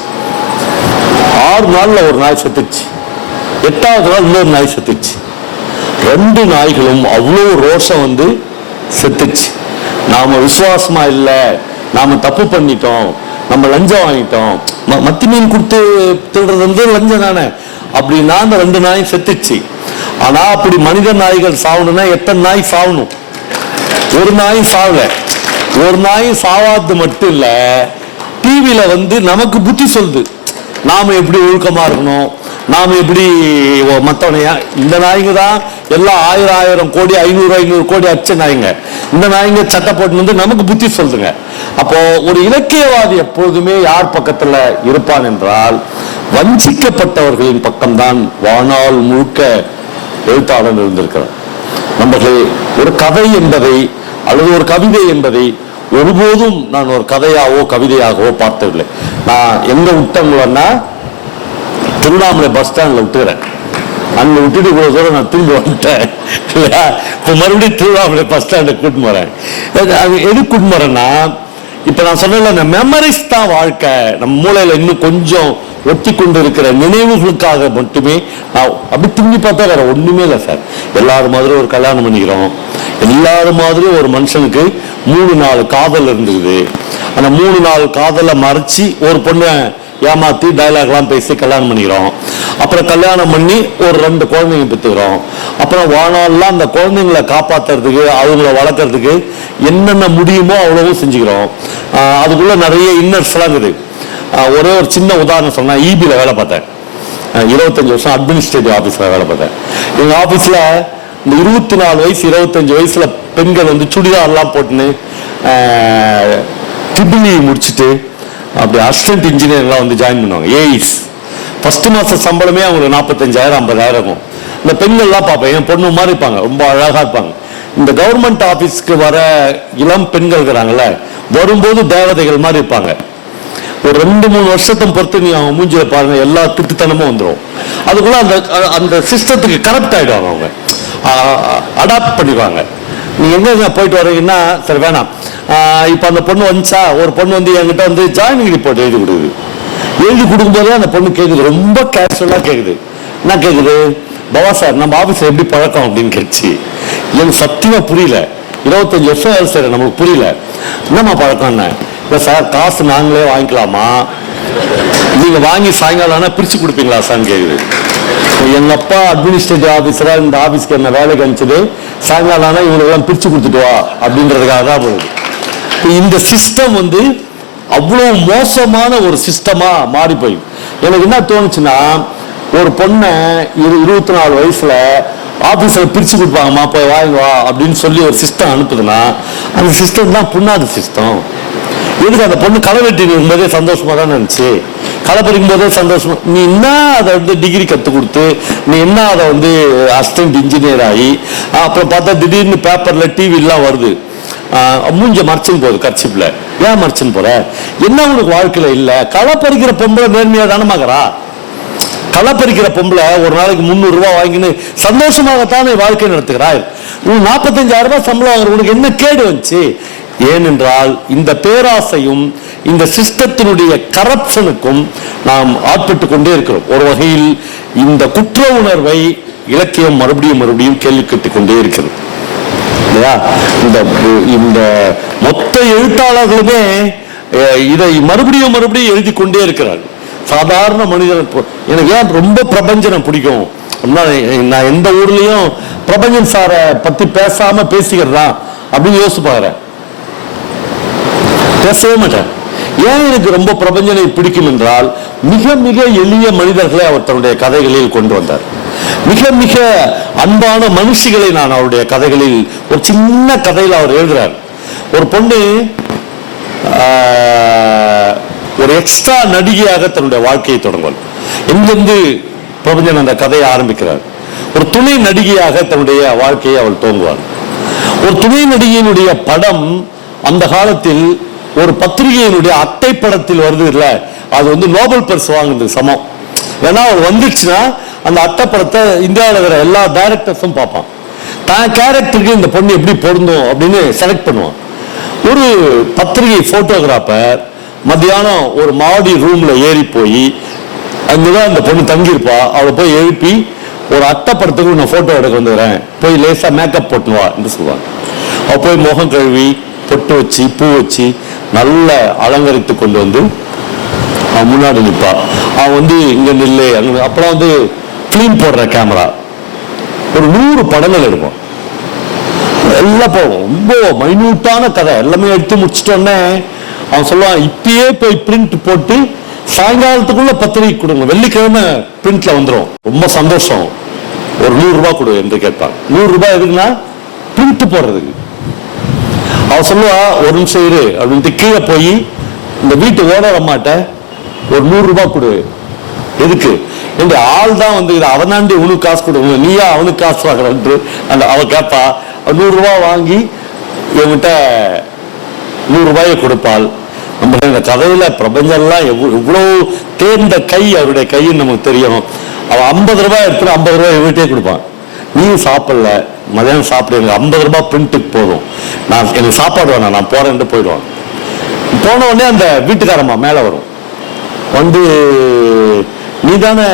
6 நாள்ல ஒரு நாய் செத்துச்சு, 8வது நாள் இன்னொரு நாய் செத்துச்சு. 2 நாய்களும் அவ்வளோ ரோஷம் வந்து செத்துச்சு. நாம விசுவாசமா இல்லை, நாம தப்பு பண்ணிட்டோம், நம்ம லஞ்சம் வாங்கிட்டோம், மத்தி மீன் கொடுத்து திருடுறது வந்து லஞ்சம் தானே அப்படின்னா அந்த 2 நாயும் செத்துச்சு. ஆனா அப்படி மனித நாய்கள் சாவணும்னா எத்தனை நாய் சாவணும்? ஒரு நாய் சாவல. ஒரு நாய் சாவாது மட்டும் இல்ல, டிவியில வந்து நமக்கு புத்தி சொல்லுது, நாம எப்படி ஒழுக்கமா இருக்கணும், நாம் எப்படி மற்றவனையா இந்த நாய்ங்க தான் எல்லாம் 1000 கோடி 500 கோடி அச்ச நாய்ங்க. இந்த நாய்ங்க சட்டை போட்டு வந்து நமக்கு புத்தி சொல்லுங்க. அப்போ ஒரு இலக்கியவாதி எப்பொழுதுமே யார் பக்கத்துல இருப்பான் என்றால் வஞ்சிக்கப்பட்டவர்களின் பக்கம்தான் வாழ்நாள் முழுக்க எழுத்தாளர் இருந்திருக்கிறார். நம்மளே ஒரு கதை என்பதை அல்லது ஒரு கவிதை என்பதை ஒருபோதும் நான் ஒரு கதையாவோ கவிதையாகவோ பார்த்ததில்லை. நான் எங்க விட்டவங்கன்னா திருவண்ணாமலை பஸ் ஸ்டாண்ட்ல விட்டுறேன். அங்க விட்டுட்டு இவ்வளவு தூரம் நான் திரும்பி வந்துட்டேன் இல்லையா. இப்ப மறுபடியும் திருவண்ணாமலை பஸ் ஸ்டாண்டை கூட்டு போறேன். அது எது கூட்டு போறேன்னா, இப்ப நான் சொன்ன இந்த மெமரிஸ் தான் வாழ்க்கை. நம்ம மூளையில இன்னும் கொஞ்சம் ஒட்டி கொண்டு இருக்கிற நினைவுகளுக்காக மட்டுமே நான் அப்படி திரும்பி பார்த்தா வேற ஒண்ணுமே இல்லை சார். எல்லாரும் மாதிரி ஒரு கல்யாணம் பண்ணிக்கிறோம். எல்லாரும் மாதிரி ஒரு மனுஷனுக்கு 3-4 காதல் இருந்தது. அந்த 3-4 காதலை மறைச்சி ஒரு பொண்ணை ஏமாத்தி டயலாக்லாம் பேசி கல்யாணம் பண்ணிக்கிறோம். அப்புறம் கல்யாணம் பண்ணி ஒரு 2 குழந்தைங்க பெற்றுக்கிறோம். அப்புறம் வாழ்நாள்லாம் அந்த குழந்தைங்களை காப்பாற்றுறதுக்கு அவங்கள வளர்க்கறதுக்கு என்னென்ன முடியுமோ அவ்வளவும் செஞ்சுக்கிறோம். அதுக்குள்ள நிறைய இன்னர்ஸ்லாம் இருக்குது. ஒரே ஒரு சின்ன உதாரணம் சொன்னா, ஈபியில வேலை பார்த்தேன். 25 வருஷம் அட்மினிஸ்ட்ரேட்டிவ் ஆஃபீஸில் வேலை பார்த்தேன். எங்கள் ஆஃபீஸில் இந்த 24 வயசு 25 வயசுல பெண்கள் வந்து சுடிதார்லாம் போட்டுன்னு ட்ரிபிள் முடிச்சுட்டு அப்படி அசிஸ்டன்ட் இன்ஜினியர்லாம் வந்து ஜாயின் பண்ணுவாங்க. ஏஇஸ் ஃபர்ஸ்ட் மாச சம்பளமே அவங்களுக்கு 45,000 50,000 இருக்கும். இந்த பெண்கள்லாம் பார்ப்பேன், என் பொண்ணு மாதிரி இருப்பாங்க, ரொம்ப அழகா இருப்பாங்க. இந்த கவர்மெண்ட் ஆஃபீஸ்க்கு வர இளம் பெண்கள் இருக்கிறாங்கல்ல, வரும்போது தேவதைகள் மாதிரி இருப்பாங்க. ஒரு 2-3 வருஷத்தை பொறுத்து நீ அவங்க மூஞ்சில பாருங்க, எல்லா திட்டுத்தனமும் வந்துடும். அதுக்குள்ள அந்த சிஸ்டத்துக்கு கரெக்ட் ஆயிடுவாங்க, அவங்க அடாப்ட் பண்ணிடுவாங்க. நீங்க எங்க போயிட்டு வரீங்கன்னா சரி வேணாம். இப்ப அந்த பொண்ணு வந்துச்சா, ஒரு பொண்ணு வந்து என்கிட்ட வந்து ஜாயினிங் ரிப்போர்ட் எழுதி கொடுக்குது. எழுதி கொடுக்கும்போதே அந்த பொண்ணு கேட்குது, ரொம்ப கேஷுவலா கேட்குது. என்ன கேட்குது, பவா சார் நம்ம ஆபீஸ்ல எப்படி பழக்கம் அப்படின்னு கேட்டுச்சு. எனக்கு சத்தியமா புரியல. 25 வருஷம் வேலை சார், நமக்கு புரியல. என்னம்மா பழக்கம்னா, இல்லை சார் காசு நாங்களே வாங்கிக்கலாமா, நீங்க வாங்கி சாயங்காலம் பிரிச்சு கொடுப்பீங்களா சார்னு கேக்குது. எங்க அப்பா அட்மினிஸ்ட்ரேட்டிவ் ஆபீசரா இந்த ஆபீஸ்க்கு என்ன வேலைக்கு அனுப்பிச்சது, சாயங்காலம் இவங்களெல்லாம் பிரிச்சு கொடுத்துட்டு வா அப்படின்றதுக்காக தான் போகுது. இந்த சிஸ்டம் வந்து அவ்வளவு மோசமான ஒரு சிஸ்டமா மாறி போய் எனக்கு என்ன தோணுச்சுன்னா, ஒரு பொண்ணை 24 வயசுல ஆபீஸ்ல பிரிச்சு கொடுப்பாங்கம்மா போய் வாங்க வா அப்படின்னு சொல்லி ஒரு சிஸ்டம் அனுப்புதுன்னா, அந்த சிஸ்டம் தான் புண்ணாத சிஸ்டம். எதுக்கு அந்த பொண்ணு களை வெட்டி இருக்கும்போதே சந்தோஷமா தான் இருந்துச்சு, களை பறிக்கும் போதே சந்தோஷமா. நீ என்ன அதை வந்து டிகிரி கற்றுக் கொடுத்து, நீ என்ன அதை வந்து அசிஸ்டன்ட் இன்ஜினியர் ஆகி, அப்புறம் பார்த்தா திடீர்னு பேப்பர்ல டிவிலாம் வருது, மூஞ்ச மறைச்சுன்னு போகுது கர்ச்சிப்ல. ஏன் மறைச்சுன்னு போற, என்ன உனக்கு வாழ்க்கையில இல்ல? களை பறிக்கிற பொம்பளை நேர்மையா தானமாகறா. களை பறிக்கிற பொம்பளை ஒரு நாளைக்கு 300 ரூபாய் வாங்கின்னு சந்தோஷமாகத்தானே வாழ்க்கை நடத்துகிறாய். 45,000 ரூபாய் சம்பளம் வாங்குற உனக்கு என்ன கேடு வந்துச்சு? ஏனென்றால் இந்த பேராசையும் இந்த சிஸ்டத்தினுடைய கரப்ஷனுக்கும் நாம் ஆட்பட்டு கொண்டே இருக்கிறோம். ஒரு வகையில் இந்த குற்ற உணர்வை இலக்கியம் மறுபடியும் மறுபடியும் கேள்வி கேட்டுக் கொண்டே இருக்கிறது இல்லையா. இந்த மொத்த எழுத்தாளர்களுமே இதை மறுபடியும் மறுபடியும் எழுதி கொண்டே இருக்கிறார்கள். சாதாரண மனிதன் எனக்கு ஏன் ரொம்ப பிரபஞ்சனம் பிடிக்கும், நான் எந்த ஊர்லயும் பிரபஞ்சன் சாரை பத்தி பேசாம பேசிக்கிறதா அப்படின்னு யோசிச்சு பாக்குறேன், பேசவே மாட்டேன். ஏன் எனக்கு ரொம்ப பிரபஞ்சனை பிடிக்கும் என்றால், மிக மிக எளிய மனிதர்களை அவர் தன்னுடைய கதைகளில் கொண்டு வந்தார். மிக மிக அன்பான மனுஷிகளை நான் அவருடைய கதைகளில், ஒரு சின்ன கதையில் அவர் எழுதுறார். ஒரு பொண்ணு ஒரு எக்ஸ்ட்ரா நடிகையாக தன்னுடைய வாழ்க்கையை தொடங்குவார். எங்கிருந்து பிரபஞ்சன் அந்த கதையை ஆரம்பிக்கிறார். ஒரு துணை நடிகையாக தன்னுடைய வாழ்க்கையை அவள் துவங்குவார். ஒரு துணை நடிகையினுடைய படம் அந்த காலத்தில் ஒரு பத்திரிகையினுடைய அட்டை படத்தில் வருது இல்ல, அது வந்து நோபல் பரிசு வாங்குறது சமம். ஏன்னா அவர் வந்துச்சுன்னா அந்த அட்டை படத்தை இந்தியாவில் இருக்கிற எல்லா டைரக்டர்ஸும் பார்ப்பான், தான் கேரக்டருக்கு இந்த பொண்ணு எப்படி பொருந்தும் அப்படின்னு செலக்ட் பண்ணுவான். ஒரு பத்திரிகை போட்டோகிராஃபர் மத்தியானம் ஒரு மாடி ரூம்ல ஏறி போய், அங்கதான் அந்த பொண்ணு தங்கியிருப்பா, அவளை போய் எழுப்பி ஒரு அட்டை படத்துக்கு நான் போட்டோ எடுக்க வந்துடுறேன், போய் லேசா மேக்கப் போட்டுவா என்று சொல்லுவாங்க. அவ போய் முகம் கழுவி பொட்டு வச்சு பூ வச்சு நல்ல அலங்கரித்து கொண்டு வந்து அவன் முன்னாடி நிற்பா. அவன் வந்து இங்க நில்லு அங்க. அப்புறம் வந்து பிலிம் போடுற கேமரா ஒரு 100 படங்கள் எடுக்கும், எல்லாம் போகும். ரொம்ப மைன்யூட்டான கதை எல்லாமே எடுத்து முடிச்சிட்டோன்னே அவன் சொல்லுவான், இப்பயே போய் பிரிண்ட் போட்டு சாயங்காலத்துக்குள்ள பத்திரிகை கொடுங்க, வெள்ளிக்கிழமை பிரிண்ட்ல வந்துடும். ரொம்ப சந்தோஷம், ஒரு 100 ரூபாய் கொடு என்று கேட்பான். 100 ரூபாய் எதுக்குன்னா பிரிண்ட் போடுறதுக்கு. அவ சொல்லுவா, ஒரு நிமிஷம் இரு அப்படின்ட்டு கீழே போய் இந்த வீட்டு ஓனர் அம்மாட்ட ஒரு 100 ரூபாய் கொடு. எதுக்கு? இந்த ஆள் தான் வந்து அவனாண்டி உனக்கு காசு கொடுக்கணும், நீயா அவனுக்கு காசு வாங்குறன்று அந்த அவ கேட்பா. 100 ரூபாய் வாங்கி என்கிட்ட 100 ரூபாயை கொடுப்பாள். நம்ம இந்த கதையில பிரபஞ்சம்லாம் எவ்வளவு தேர்ந்த கை அவருடைய கைன்னு நமக்கு தெரியும். அவன் 50 ரூபாய் எடுத்து 50 ரூபாய் வீட்டே கொடுப்பான். நீயும் சாப்பிடல, மதியானம் சாப்பிடு, எனக்கு 50 ரூபாய் பிரிண்ட்டுக்கு போதும், நான் எனக்கு சாப்பாடு வேணாம், நான் போறேன்ட்டு போயிடுவான். போன உடனே அந்த வீட்டுக்காரம்மா மேல வரும், வந்து நீ தானே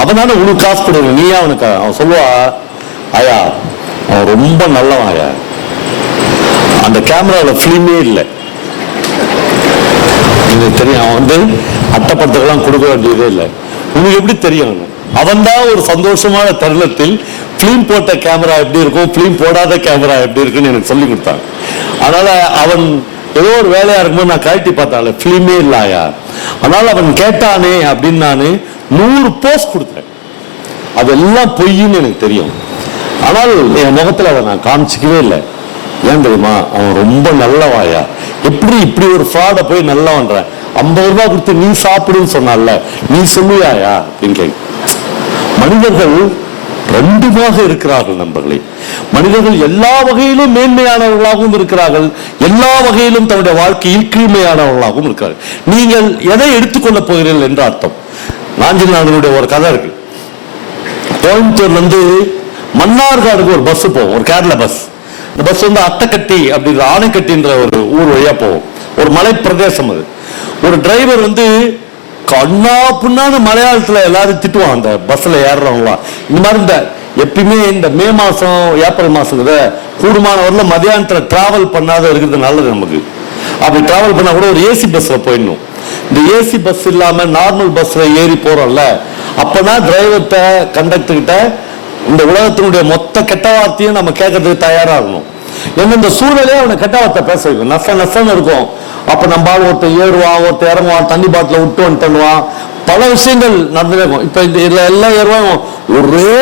அவன் தானே உனக்கு காசு கொடுக்கணும், நீயா அவனுக்கு. அவன் சொல்லுவா, ஆயா அவன் ரொம்ப நல்லவன் ஆயா, அந்த கேமராவில் ஃபிலிமே இல்லை, எனக்கு தெரியும், அவன் வந்து அட்டப்படத்துக்கெல்லாம் கொடுக்க வேண்டியதே இல்லை, உனக்கு எப்படி தெரியும்? அவன் தான் ஒரு சந்தோஷமான தருணத்தில் பிலிம் போட்ட கேமரா எப்படி இருக்கும், பிலிம் போடாத கேமரா எப்படி இருக்குன்னு எனக்கு சொல்லி கொடுத்தான். அதனால அவன் ஏதோ ஒரு வேலையா இருக்கும்போது நான் கழட்டி பார்த்தால பிலிமே இல்லையா, அதனால அவன் கேட்டானே அப்படின்னு நான் 100 போஸ்ட் கொடுத்தேன். அதெல்லாம் பொய்ன்னு எனக்கு தெரியும். ஆனால் என் முகத்துல அதை நான் காமிச்சிக்கவே இல்லை. ஏன் தெரியுமா? அவன் ரொம்ப நல்லவாயா, எப்படி இப்படி ஒரு ஃப்ராட போய் நல்லவன்ற 50 ரூபாய் கொடுத்து நீ சாப்பிடுன்னு சொன்னால, நீ சொல்லுவாயா அப்படின்னு கேட்க. மனிதர்கள் ரெண்டுமாக இருக்கிறார்கள் நண்பர்களே. மனிதர்கள் எல்லா வகையிலும் மேன்மையானவர்களாகவும் இருக்கிறார்கள், எல்லா வகையிலும் தன்னுடைய வாழ்க்கையில் கீழ்மையானவர்களாகவும் இருக்கிறார்கள். நீங்கள் எதை எடுத்துக்கொள்ள போகிறீர்கள் என்று அர்த்தம். நாஞ்சில் ஒரு கதை இருக்கு. கோயம்புத்தூர்ல இருந்து மன்னார்காடுக்கு ஒரு பஸ் போகும், ஒரு கேரளா பஸ். இந்த பஸ் வந்து அட்டக்கட்டி அப்படின்ற ஆனைக்கட்டின்ற ஒரு ஊர் வழியா போகும், ஒரு மலை பிரதேசம். அது ஒரு டிரைவர் வந்து கண்ணா புண்ணான மலையாளத்துல எல்லாரும் திட்டுவான் அந்த பஸ்ல ஏறுறவங்களாம். இந்த மாதிரி இந்த எப்பயுமே இந்த மே மாசம் ஏப்ரல் மாசம் கூடுமானவர்ல மதியானத்துல டிராவல் பண்ணாத இருக்கிறது நல்லது நமக்கு. அப்படி டிராவல் பண்ணா கூட ஒரு ஏசி பஸ்ல போயிடணும். இந்த ஏசி பஸ் இல்லாம நார்மல் பஸ்ல ஏறி போறோம்ல, அப்பதான் டிரைவர்கிட்ட கண்டக்டர் கிட்ட இந்த உலகத்தினுடைய மொத்த கெட்ட வார்த்தையும் நம்ம கேட்கறதுக்கு தயாரா இருக்கணும். ஏன்னா இந்த சூழலே அவனை கெட்ட வார்த்தை பேச வைக்கும், நசன்னு இருக்கும். அப்ப நம்ம ஒருத்தர் ஏறுவான், ஒருத்தர் இறங்குவான், தண்ணி பாட்டில விட்டு வந்துட்டுவான், பல விஷயங்கள் நடந்துருக்கும். இப்ப இதுல எல்லாம் ஏறுவாங்க, ஒரே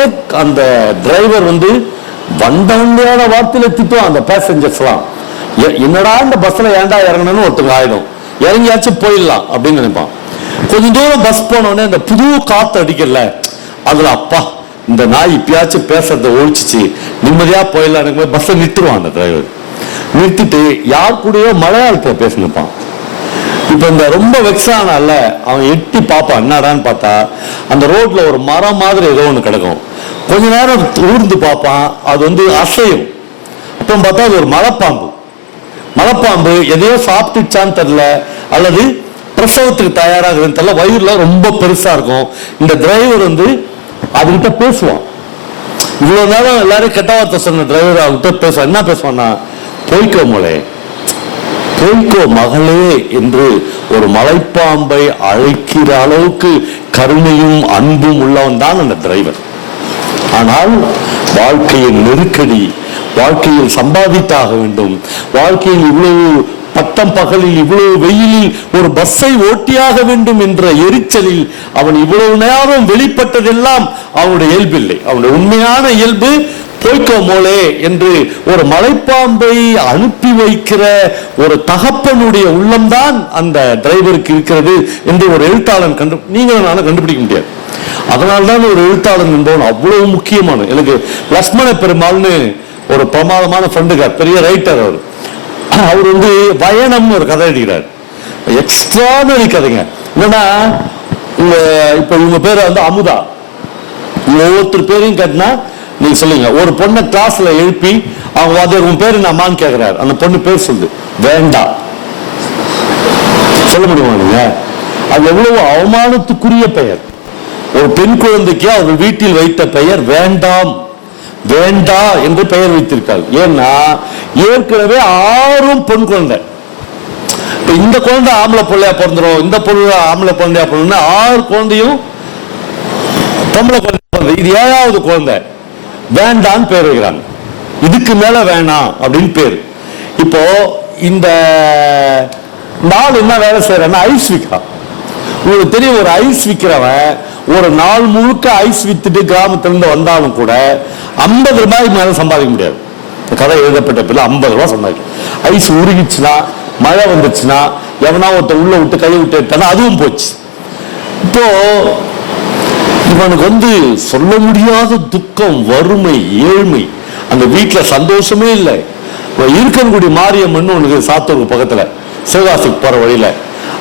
அந்த டிரைவர் வந்து வந்தவங்களோட வார்த்தையில திட்டுவான் அந்த பேசஞ்சர்ஸ் எல்லாம். என்னடா இந்த பஸ்ல ஏன்டா இறங்கணும்னு ஒருத்தங்க ஆயிடும், இறங்கியாச்சும் போயிடலாம் அப்படின்னு நினைப்பான். கொஞ்சம் தூரம் பஸ் போனோடனே இந்த புது காத்து அடிக்கல, அதுல அப்பா இந்த நாய் இப்பயாச்சும் பேசுறத ஒழிச்சிச்சு, நிம்மதியா போயிடலாம் பஸ்ஸை நிறுத்துருவான் அந்த டிரைவர். நிறுத்திட்டு யார் கூடயோ மலையாளத்துல பேசினுப்பான். இப்ப இந்த ரொம்ப வெக்ஸானால அவன் எட்டி பார்ப்பான், என்னடான்னு பார்த்தா அந்த ரோட்ல ஒரு மரம் மாதிரி ஏதோ ஒண்ணு கிடக்கும். கொஞ்ச நேரம் ஊர்ந்து பார்ப்பான், அது வந்து அசையும். அப்புறம் பார்த்தா அது ஒரு மலைப்பாம்பு. மலைப்பாம்பு எதையோ சாப்பிட்டுச்சான்னு தெரியல, அல்லது பிரசவத்துக்கு தயாராகுதுன்னு தெரியல, வயிறுல ரொம்ப பெருசா இருக்கும். இந்த டிரைவர் வந்து அதுகிட்ட பேசுவான். இவ்வளவு நேரம் எல்லாரும் கெட்ட வார்த்தை சொன்ன டிரைவர் அவர்கிட்ட பேசுவான். என்ன பேசுவான்னா, போய்க்கோ மகளே, போய்க்கோ மகளே என்று ஒரு மலைப்பாம்பை அழைக்கிற அளவுக்கு கருணையும் அன்பும் உள்ளவன் தான் அந்த டிரைவர். ஆனால் வாழ்க்கையின் நெருக்கடி, வாழ்க்கையில் சம்பாதித்தாக வேண்டும், வாழ்க்கையில் இவ்வளவு பட்டம் பகலில் இவ்வளவு வெயிலில் ஒரு பஸ்ஸை ஓட்டியாக வேண்டும் என்ற எரிச்சலில் அவன் இவ்வளவு நேரம் வெளிப்பட்டதெல்லாம் அவனுடைய இயல்பில்லை. அவனுடைய உண்மையான இயல்பு போய்க்கோ மோளே என்று ஒரு மலைப்பாம்பை அனுப்பி வைக்கிற ஒரு தகப்பனுடைய உள்ளம்தான் அந்த டிரைவருக்கு இருக்கிறது என்று ஒரு எழுத்தாளன் நீங்களும் நானும் கண்டுபிடிக்க முடியாது. அதனால்தான் ஒரு எழுத்தாளன் என்பவன் அவ்வளவு முக்கியமான. எனக்கு லட்சுமண பெருமாள்னு ஒரு பிரமாதமான ஃப்ரெண்டுக்கார், பெரிய ரைட்டர். அவர் வந்து வயனம்னு ஒரு கதை எழுதுகிறார். எக்ஸ்ட்ராடனரி கதைங்க. என்னன்னா இப்ப இவங்க பேர் வந்து அமுதா. ஒவ்வொருத்தர் பேரையும் கேட்டினா நீங்க சொல்லுங்க. ஒரு பொண்ணை கிளாஸ்ல எழுப்பி அவங்க வந்து உன் பேரு அம்மான்னு கேட்கிறாரு. அந்த பொண்ணு பேர் சொல்லுது, வேண்டாம். சொல்ல முடியுமா நீங்க? அது எவ்வளவு அவமானத்துக்குரிய பெயர். ஒரு பெண் குழந்தைக்கு அவர்கள் வீட்டில் வைத்த பெயர் வேண்டாம், வேண்டா என்று பெயர் வைத்திருக்காங்க. ஏன்னா ஏற்கனவே 6 பெண் குழந்தை. இந்த குழந்தை ஆம்பளை பிள்ளையா பிறந்துடும், இந்த பொண்ணு ஆம்பளை குழந்தையா பிறந்தா 6 குழந்தையும் பொம்பளை குழந்தை. இது 7வது குழந்தை. வேண்டான்னு பேர் வைக்கிறாங்க. இதுக்கு மேல வேணாம் அப்படின்னு பேர். இப்போ இந்த இந்த ஆள் என்ன வேலை செய்யறான்னா ஐஸ் விற்கிறான். உங்களுக்கு தெரியும், ஒரு ஐஸ் விற்கிறவன் ஒரு நாள் முழுக்க ஐஸ் வித்துட்டு கிராமத்திலிருந்து வந்தாலும் கூட 50 ரூபாய்க்கு மேல சம்பாதிக்க முடியாது. கதை எழுதப்பட்ட பிள்ளை 50 ரூபாய் சம்பாதிக்கும். ஐஸ் உருகிச்சுன்னா, மழை வந்துச்சுன்னா, எவனா ஒருத்த உள்ள விட்டு கை விட்டு எடுத்தானா அதுவும் போச்சு. இப்போ இவனுக்கு சொல்ல முடியாத துக்கம், வறுமை, ஏழ்மை, அந்த வீட்டுல சந்தோஷமே இல்லை. இருக்கன்குடி மாரியம்மன் உனக்கு சாத்தூருக்கு பக்கத்துல சிவகாசிக்கு போற வழியில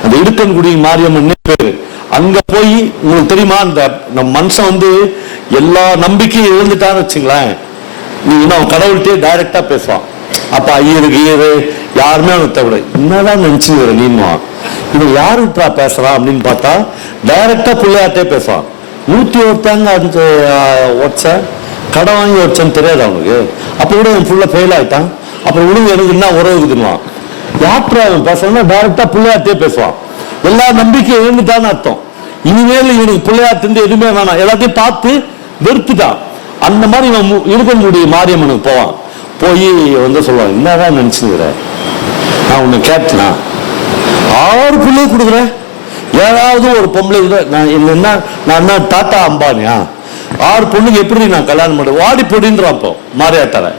அந்த இருக்கன்குடி மாரியம்மன் பேரு. அங்க போய் உங்களுக்கு தெரியுமா, அந்த நம்ம மனுஷன் எல்லா நம்பிக்கையும் இழந்துட்டான்னு வச்சுங்களேன், நீ அவன் கடவுள்கிட்டே டைரக்டா பேசுவான். அப்ப ஐயருக்கு யாருமே அவனுக்கு தவிர என்னதான் நினைச்சுங்கிற நீமா இவன் யாருக்கா பேசுறான் அப்படின்னு பார்த்தா டைரக்டா பிள்ளையாட்டே பேசுவான். 101 ஒச்ச கடை வாங்கி வச்சான்னு தெரியாது அவனுக்கு. அப்ப கூட என் புள்ள ஃபெயில் ஆயிட்டான். அப்புறம் விடுங்க எனக்கு என்ன உறவுக்குதுவான். யாத்திரா அவன் பேசுறா டைரக்டா பிள்ளையாட்டே பேசுவான். எல்லா நம்பிக்கையும் இழந்துட்டான்னு அர்த்தம். இனிமேல் இவனுக்கு பிள்ளையாட்டு எதுவுமே வேணாம், எல்லாத்தையும் பார்த்து வெறுத்துட்டான். அந்த மாதிரி இவன் இருக்கக்கூடிய மாரியம்மனுக்கு போவான். போய் சொல்லுவான், என்னதான் நினைச்சுக்கிற, நான் உன்னை கேட்டனா 6 பிள்ளை கொடுக்குறேன், ஏதாவது ஒரு பொம்பளை நான் என்ன டாட்டா அம்பானியா, 6 பொண்ணுக்கு எப்படி நான் கல்யாணம் பண்ண வாடி பொடின்றான். அப்போ மாரியாத்தால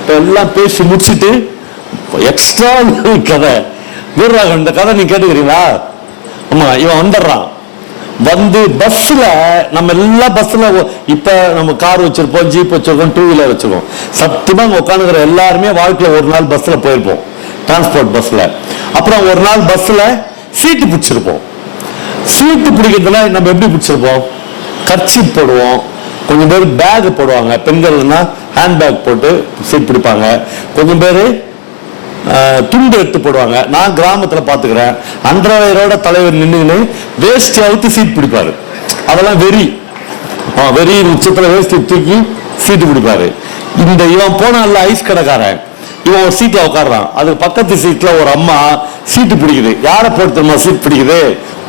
இப்போ எல்லாம் பேசி முடிச்சுட்டு எக்ஸ்ட்ரா கதை வீரராக இந்த கதை நீ கேட்டுக்கிறீங்களா? ஆமா, இவன் வந்துடுறான். பஸ்ல நம்ம எல்லா பஸ்ல இப்ப நம்ம கார் வச்சிருப்போம், ஜீப் வச்சிருக்கோம், 2 வீலர் வச்சிருக்கோம். சத்தியமா உட்காந்துக்கிற எல்லாருமே வாழ்க்கையில ஒரு நாள் பஸ்ல போயிருப்போம், டிரான்ஸ்போர்ட் பஸ்ல. அப்புறம் ஒரு நாள் பஸ்ல சீட்டு பிடிச்சிருப்போம். சீட்டு பிடிக்கிறதுல நம்ம எப்படி பிடிச்சிருப்போம், கர்ச்சீப் போடுவோம், கொஞ்சம் பேர் பேக் போடுவாங்க, பெண்கள்னா ஹேண்ட்பேக் போட்டு சீட் பிடிப்பாங்க, கொஞ்சம் பேர் துண்டு எடுத்து போடுவாங்க. நான் கிராமத்துல பாத்துக்கிறேன், அன்றவயரோட தலைவர் நின்று வேஷ்டி அவுத்து சீட் பிடிப்பாரு. அதெல்லாம் வெறி உச்சத்துல வேஷ்டி தூக்கி சீட்டு பிடிப்பாரு. இந்த இவன் போன ஐஸ் கடைக்காரன், இவன் ஒரு சீட்ல உட்காடுறான். அது பக்கத்து சீட்ல ஒரு அம்மா சீட்டு பிடிக்குது. யாரை போட்டு சீட் பிடிக்குது,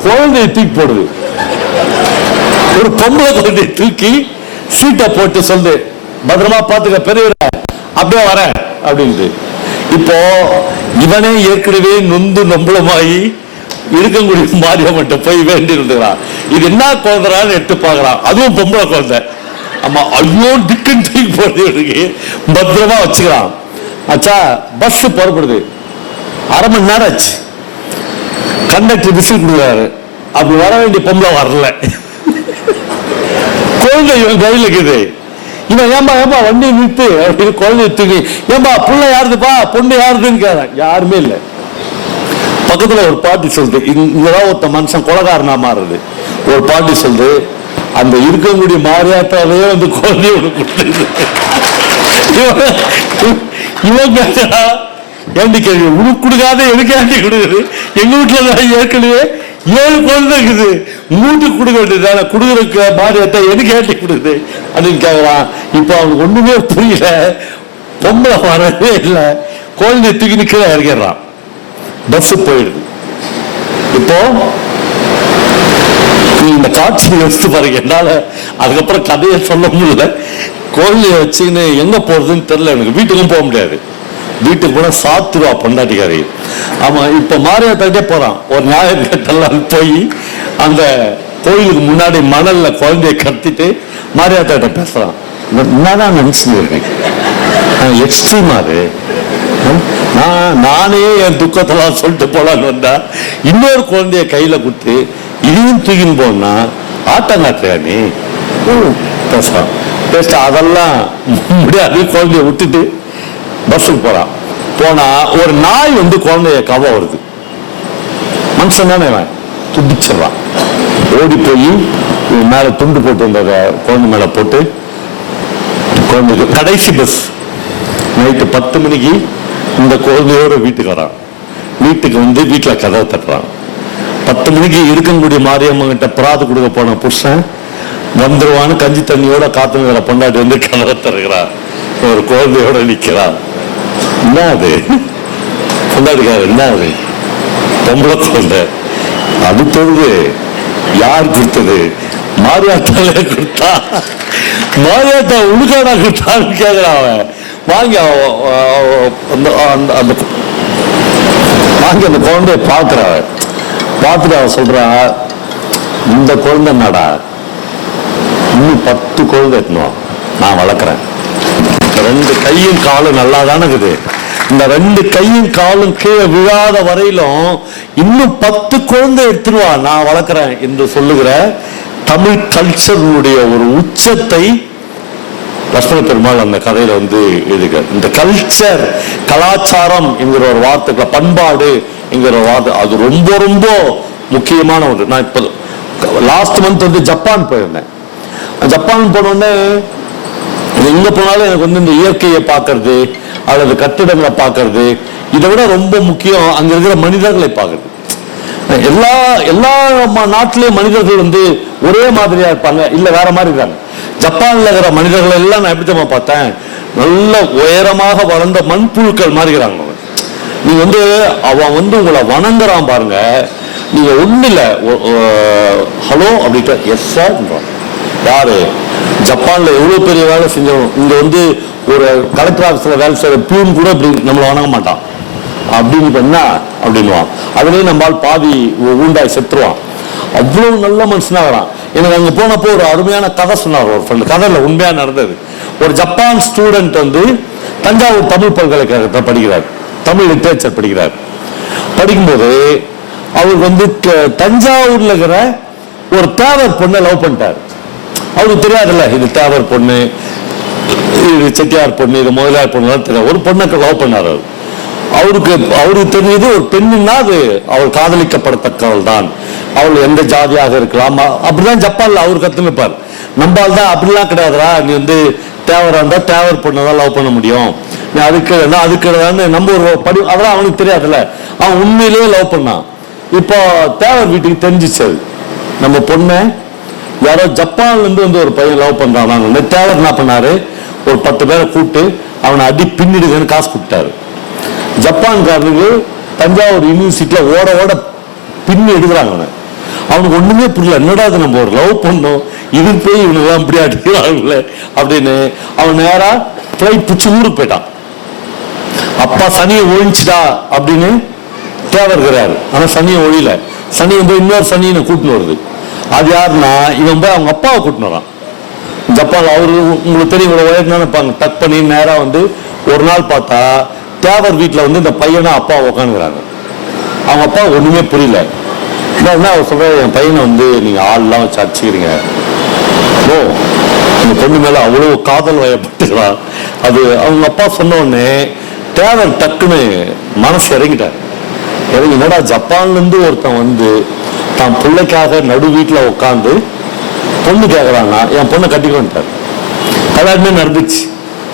குழந்தைய தூக்கி போடுது. ஒரு பொம்பளை குழந்தைய தூக்கி சீட்டை போட்டு சொல்லு, பத்திரமா பாத்துக்க பெரியவர, அப்படியே வர அப்படின்ட்டு. இப்போ இவனே ஏற்கனவே நொந்து நம்பளமாயி இருக்கக்கூடிய மாரியம்மன்ட்ட போய் வேண்டி இருக்கிறான். இது என்ன குழந்தைன்னு எடுத்து பாக்குறான், அதுவும் பொம்பளை குழந்தை. ஆமா, ஐயோ டிக்கன் தூக்கி போடுறதுக்கு பத்திரமா வச்சுக்கிறான். ஆச்சா, பஸ் புறப்படுது, 1/2 மணி நேரம் ஆச்சு. கண்டக்டர் விசில் கொடுக்குறாரு. அப்படி வர வேண்டிய பொம்பளை வரல. குழந்தை இவன் கையில் இருக்குது. இவன் ஏம்பா வண்டி நிறுத்து அப்படின்னு குழந்தை தூக்கி, ஏம்பா புள்ள யாருதுப்பா, பொண்ணு யாருதுன்னு கேட்கறான். யாருமே இல்லை. பக்கத்துல ஒரு பாட்டி சொல்லுது, இங்கதான் ஒருத்த மனுஷன் கொலகாரனா மாறுது. ஒரு பாட்டி சொல்லுது, அந்த இருக்கக்கூடிய மாரியாத்தாவே குழந்தைய கொடுத்து இவன் கேட்கறா, ஏண்டி கேள்வி உனக்கு கொடுக்காத எனக்கு ஏண்டி கொடுக்குது, எங்க வீட்டுல ஏற்கனவே 7 குழந்தை இருக்குது, மூட்டுக்கு கொடுக்க வேண்டியது கொடுக்குற மாரியாத்தா எனக்கு ஏண்டி கொடுக்குது அப்படின்னு கேட்கறான். இப்ப அவனுக்கு ஒண்ணுமே புரியல, பொம்பளை வரவே இல்லை, குழந்தைய தூக்கி நிக்கிற இறங்கிடுறான். பஸ் போயிடுது. இப்போ இந்த காட்சியை வச்சு பாருங்க, என்னால அதுக்கப்புறம் கதையை சொல்ல முடியல. குழந்தைய வச்சுன்னு எங்க போறதுன்னு தெரியல எனக்கு. வீட்டுக்கும் போக முடியாது, வீட்டுக்கு போனா சாத்துருவா பொண்டாட்டிக்காரி. ஆமா, இப்ப மாரியாத்தாட்டே போறான். ஒரு ஞாயிற்றுக்கிழமை போய் அந்த கோயிலுக்கு முன்னாடி மணல்ல குழந்தைய கத்திட்டு மாரியாத்தாட்ட பேசுறான். என்னதான் நினைச்சுட்டு இருக்கேன், எக்ஸ்ட்ரீமா அது. நானே என் துக்கத்தெல்லாம் சொல்லிட்டு போலான்னு வந்தா இன்னொரு குழந்தைய கையில கொடுத்து இதையும் தூக்கின்னு போனா ஆட்டங்காட்டுறியா நீ பேசுறான். பேச அதெல்லாம் முடியாது. குழந்தைய விட்டுட்டு பஸ்ஸுக்கு போறான். போனா ஒரு நாய் குழந்தைய கவ வருது. மனுஷன் தானே, துடிச்சிடறான். ஓடி போய் மேல துண்டு போட்டு இந்த குழந்தை மேல போட்டு, குழந்தைக்கு கடைசி பஸ் நைட்டு 10 மணிக்கு இந்த குழந்தையோட வீட்டுக்கு வரான். வீட்டுக்கு வீட்டுல கதவை தட்டுறான். 10 மணிக்கு இருக்கக்கூடிய மாரியம்மன் கிட்ட பிராது கொடுக்க போன புருஷன் வந்துருவான்னு கஞ்சி தண்ணியோட காத்துங்கிற பொண்டாட்டி கதவை தருகிறான். ஒரு குழந்தையோட நிக்கிறான். என்ன அது பொண்டாட்டிக்காரு, என்ன அது பொம்பளை குழந்தை. அது தெரிஞ்சு யார் கொடுத்தது, மாரியாத்தாலே கொடுத்தா. மாரியாத்தா உடுக்காடா கொடுத்தான்னு கேட்கிறான் அவன். வாங்கி வாங்கி அந்த குழந்தைய பார்த்துட்டு அவ சொல்றா, இந்த குழந்தை என்னடா, இன்னும் 10 குழந்தை எத்தணும் நான் வளர்க்குறேன். 2 கையும் காலும் நல்லா தானே இருக்குது. இந்த 2 கையும் காலும் கீழே விழாத வரையிலும் இன்னும் 10 குழந்தை எடுத்துருவா நான் வளர்க்குறேன் என்று சொல்லுகிற தமிழ் கல்ச்சருடைய ஒரு உச்சத்தை லட்சுமண பெருமாள் அந்த கதையில எழுதுகிறார். இந்த கல்ச்சர், கலாச்சாரம் என்கிற ஒரு வார்த்தைக்குள்ள, பண்பாடு என்கிற ஒரு வார்த்தை, அது ரொம்ப ரொம்ப முக்கியமான ஒன்று. நான் இப்போ லாஸ்ட் மந்த் ஜப்பான் போயிருந்தேன். ஜப்பான் போனோடனே எங்க போனாலும் எனக்கு இந்த இயற்கையை பார்க்கறது அல்லது கட்டிடங்களை பார்க்கறது, இதை விட ரொம்ப முக்கியம் அங்க இருக்கிற மனிதர்களை பார்க்கறது. எல்லா நாட்டிலேயும் மனிதர்கள் ஒரே மாதிரியா இருப்பாங்க, இல்ல வேற மாதிரி இருக்காங்க. ஜப்பான்ல இருக்கிற மனிதர்கள் எல்லாம் நான் எப்படி பார்த்தேன், நல்ல உயரமாக வளர்ந்த மண்புழுக்கள் மாதிரி இருக்கிறாங்க. நீங்க அவன் உங்களை வணங்குறான் பாருங்க, நீங்க ஒண்ணு இல்ல ஹலோ அப்படின்ட்டு எஸ் சார் யாரு ஜப்பான்ல எவ்வளவு பெரிய வேலை செஞ்சோம். இங்க ஒரு கலெக்டர் ஆபீஸ்ல வேலை செய்யற பியூன் கூட இப்படி நம்மளை வணங்க மாட்டான். அப்படின்னு என்ன அப்படின்வான். அதுலயும் நம்மால் பாதி ஊண்டாய் செத்துருவான். அவ்வளவு நல்ல மனுஷனாகிறான். எனக்கு அங்க போனப்போ ஒரு அருமையான கதை சொன்னார் ஒரு ஃப்ரெண்ட். கதையில உண்மையா நடந்தது. ஒரு ஜப்பான் ஸ்டூடெண்ட் தஞ்சாவூர் தமிழ் பல்கலைக்கழகத்தை படிக்கிறார், தமிழ் லிட்ரேச்சர் படிக்கிறார். படிக்கும்போது அவருக்கு தஞ்சாவூர்ல இருக்கிற ஒரு தேவர் பொண்ணை லவ் பண்ணிட்டார். அவருக்கு தெரியாதுல்ல இது தேவர் பொண்ணு, இது செட்டியார் பொண்ணு, இது முதலியார் பொண்ணு தெரியாது. ஒரு பொண்ணை லவ் பண்ணார். அவருக்கு தெரிஞ்சது ஒரு பெண்ணுன்னா அது அவள் காதலிக்கப்படத்தக்கவள் தான், அவள் எந்த ஜாதியாக இருக்கலாம். அப்படிதான் ஜப்பான்ல அவர் கத்துனுப்பார். நம்மால் தான் அப்படிலாம் கிடையாதுரா, நீ தேவரா இருந்தா தேவர் பொண்ணை தான் லவ் பண்ண முடியும், நீ அதுக்கு நம்ம ஒரு படி, அதெல்லாம் அவனுக்கு தெரியாதுல்ல. அவன் உண்மையிலேயே லவ் பண்ணான். இப்போ தேவர் வீட்டுக்கு தெரிஞ்சிச்சு நம்ம பொண்ணை யாரோ ஜப்பான்ல இருந்து ஒரு பையன் லவ் பண்றான். தேவர் என்ன பண்ணாரு, ஒரு 10 பேரை கூப்பிட்டு அவனை அடி பின்னிடுங்கன்னு காசு கொடுத்தாரு. ஜப்பான்காரனுக்கு தஞ்சாவூர் யூனிவர்சிட்டியில ஓட ஓட பின்னி எடுக்கிறாங்க. அவனுக்கு ஒண்ணுமே புரியல, என்னடா அது நம்ம ஒரு லவ் பண்ணோம், இது போய் இவனுக்கு இப்படி அடிக்கிறாங்கல்ல அப்படின்னு அவன் நேரா பிளைட் பிடிச்சி ஊருக்கு போயிட்டான். அப்பா சனியை ஒழிஞ்சிட்டா அப்படின்னு தேவர்கிறாரு. ஆனா சனியை ஒழியல. சனியை போய் இன்னொரு சனியை கூட்டின்னு வருது. அது யாருன்னா இவன் போய் அவங்க அப்பாவை கூட்டின்னு வரான். ஜப்பான் அவரு உங்களுக்கு தெரியும் உயர்ந்தான டக் பண்ணி நேரா ஒரு நாள் பார்த்தா தேவர் வீட்டுல இந்த பையனை அப்பா உக்காந்துக்கிறாங்க. அவங்க அப்பா ஒண்ணுமே புரியல. அவர் சொல்ற, என் பையனை நீங்க ஆள்லாம் வச்சு அடிச்சுக்கிறீங்க, ஓ இந்த பொண்ணு மேல அவ்வளவு காதல் வயப்பட்டுக்கிறான். அது அவங்க அப்பா சொன்ன உடனே தேவர் டக்குன்னு மனசு இறங்கிட்டார். என்னடா ஜப்பான்ல இருந்து ஒருத்தன் தான் பிள்ளைக்காக நடு வீட்டுல உட்காந்து பொண்ணு கேட்கறான்னா என் பொண்ணை கட்டிக்க வந்துட்டார். கல்யாணமே நடந்துச்சு.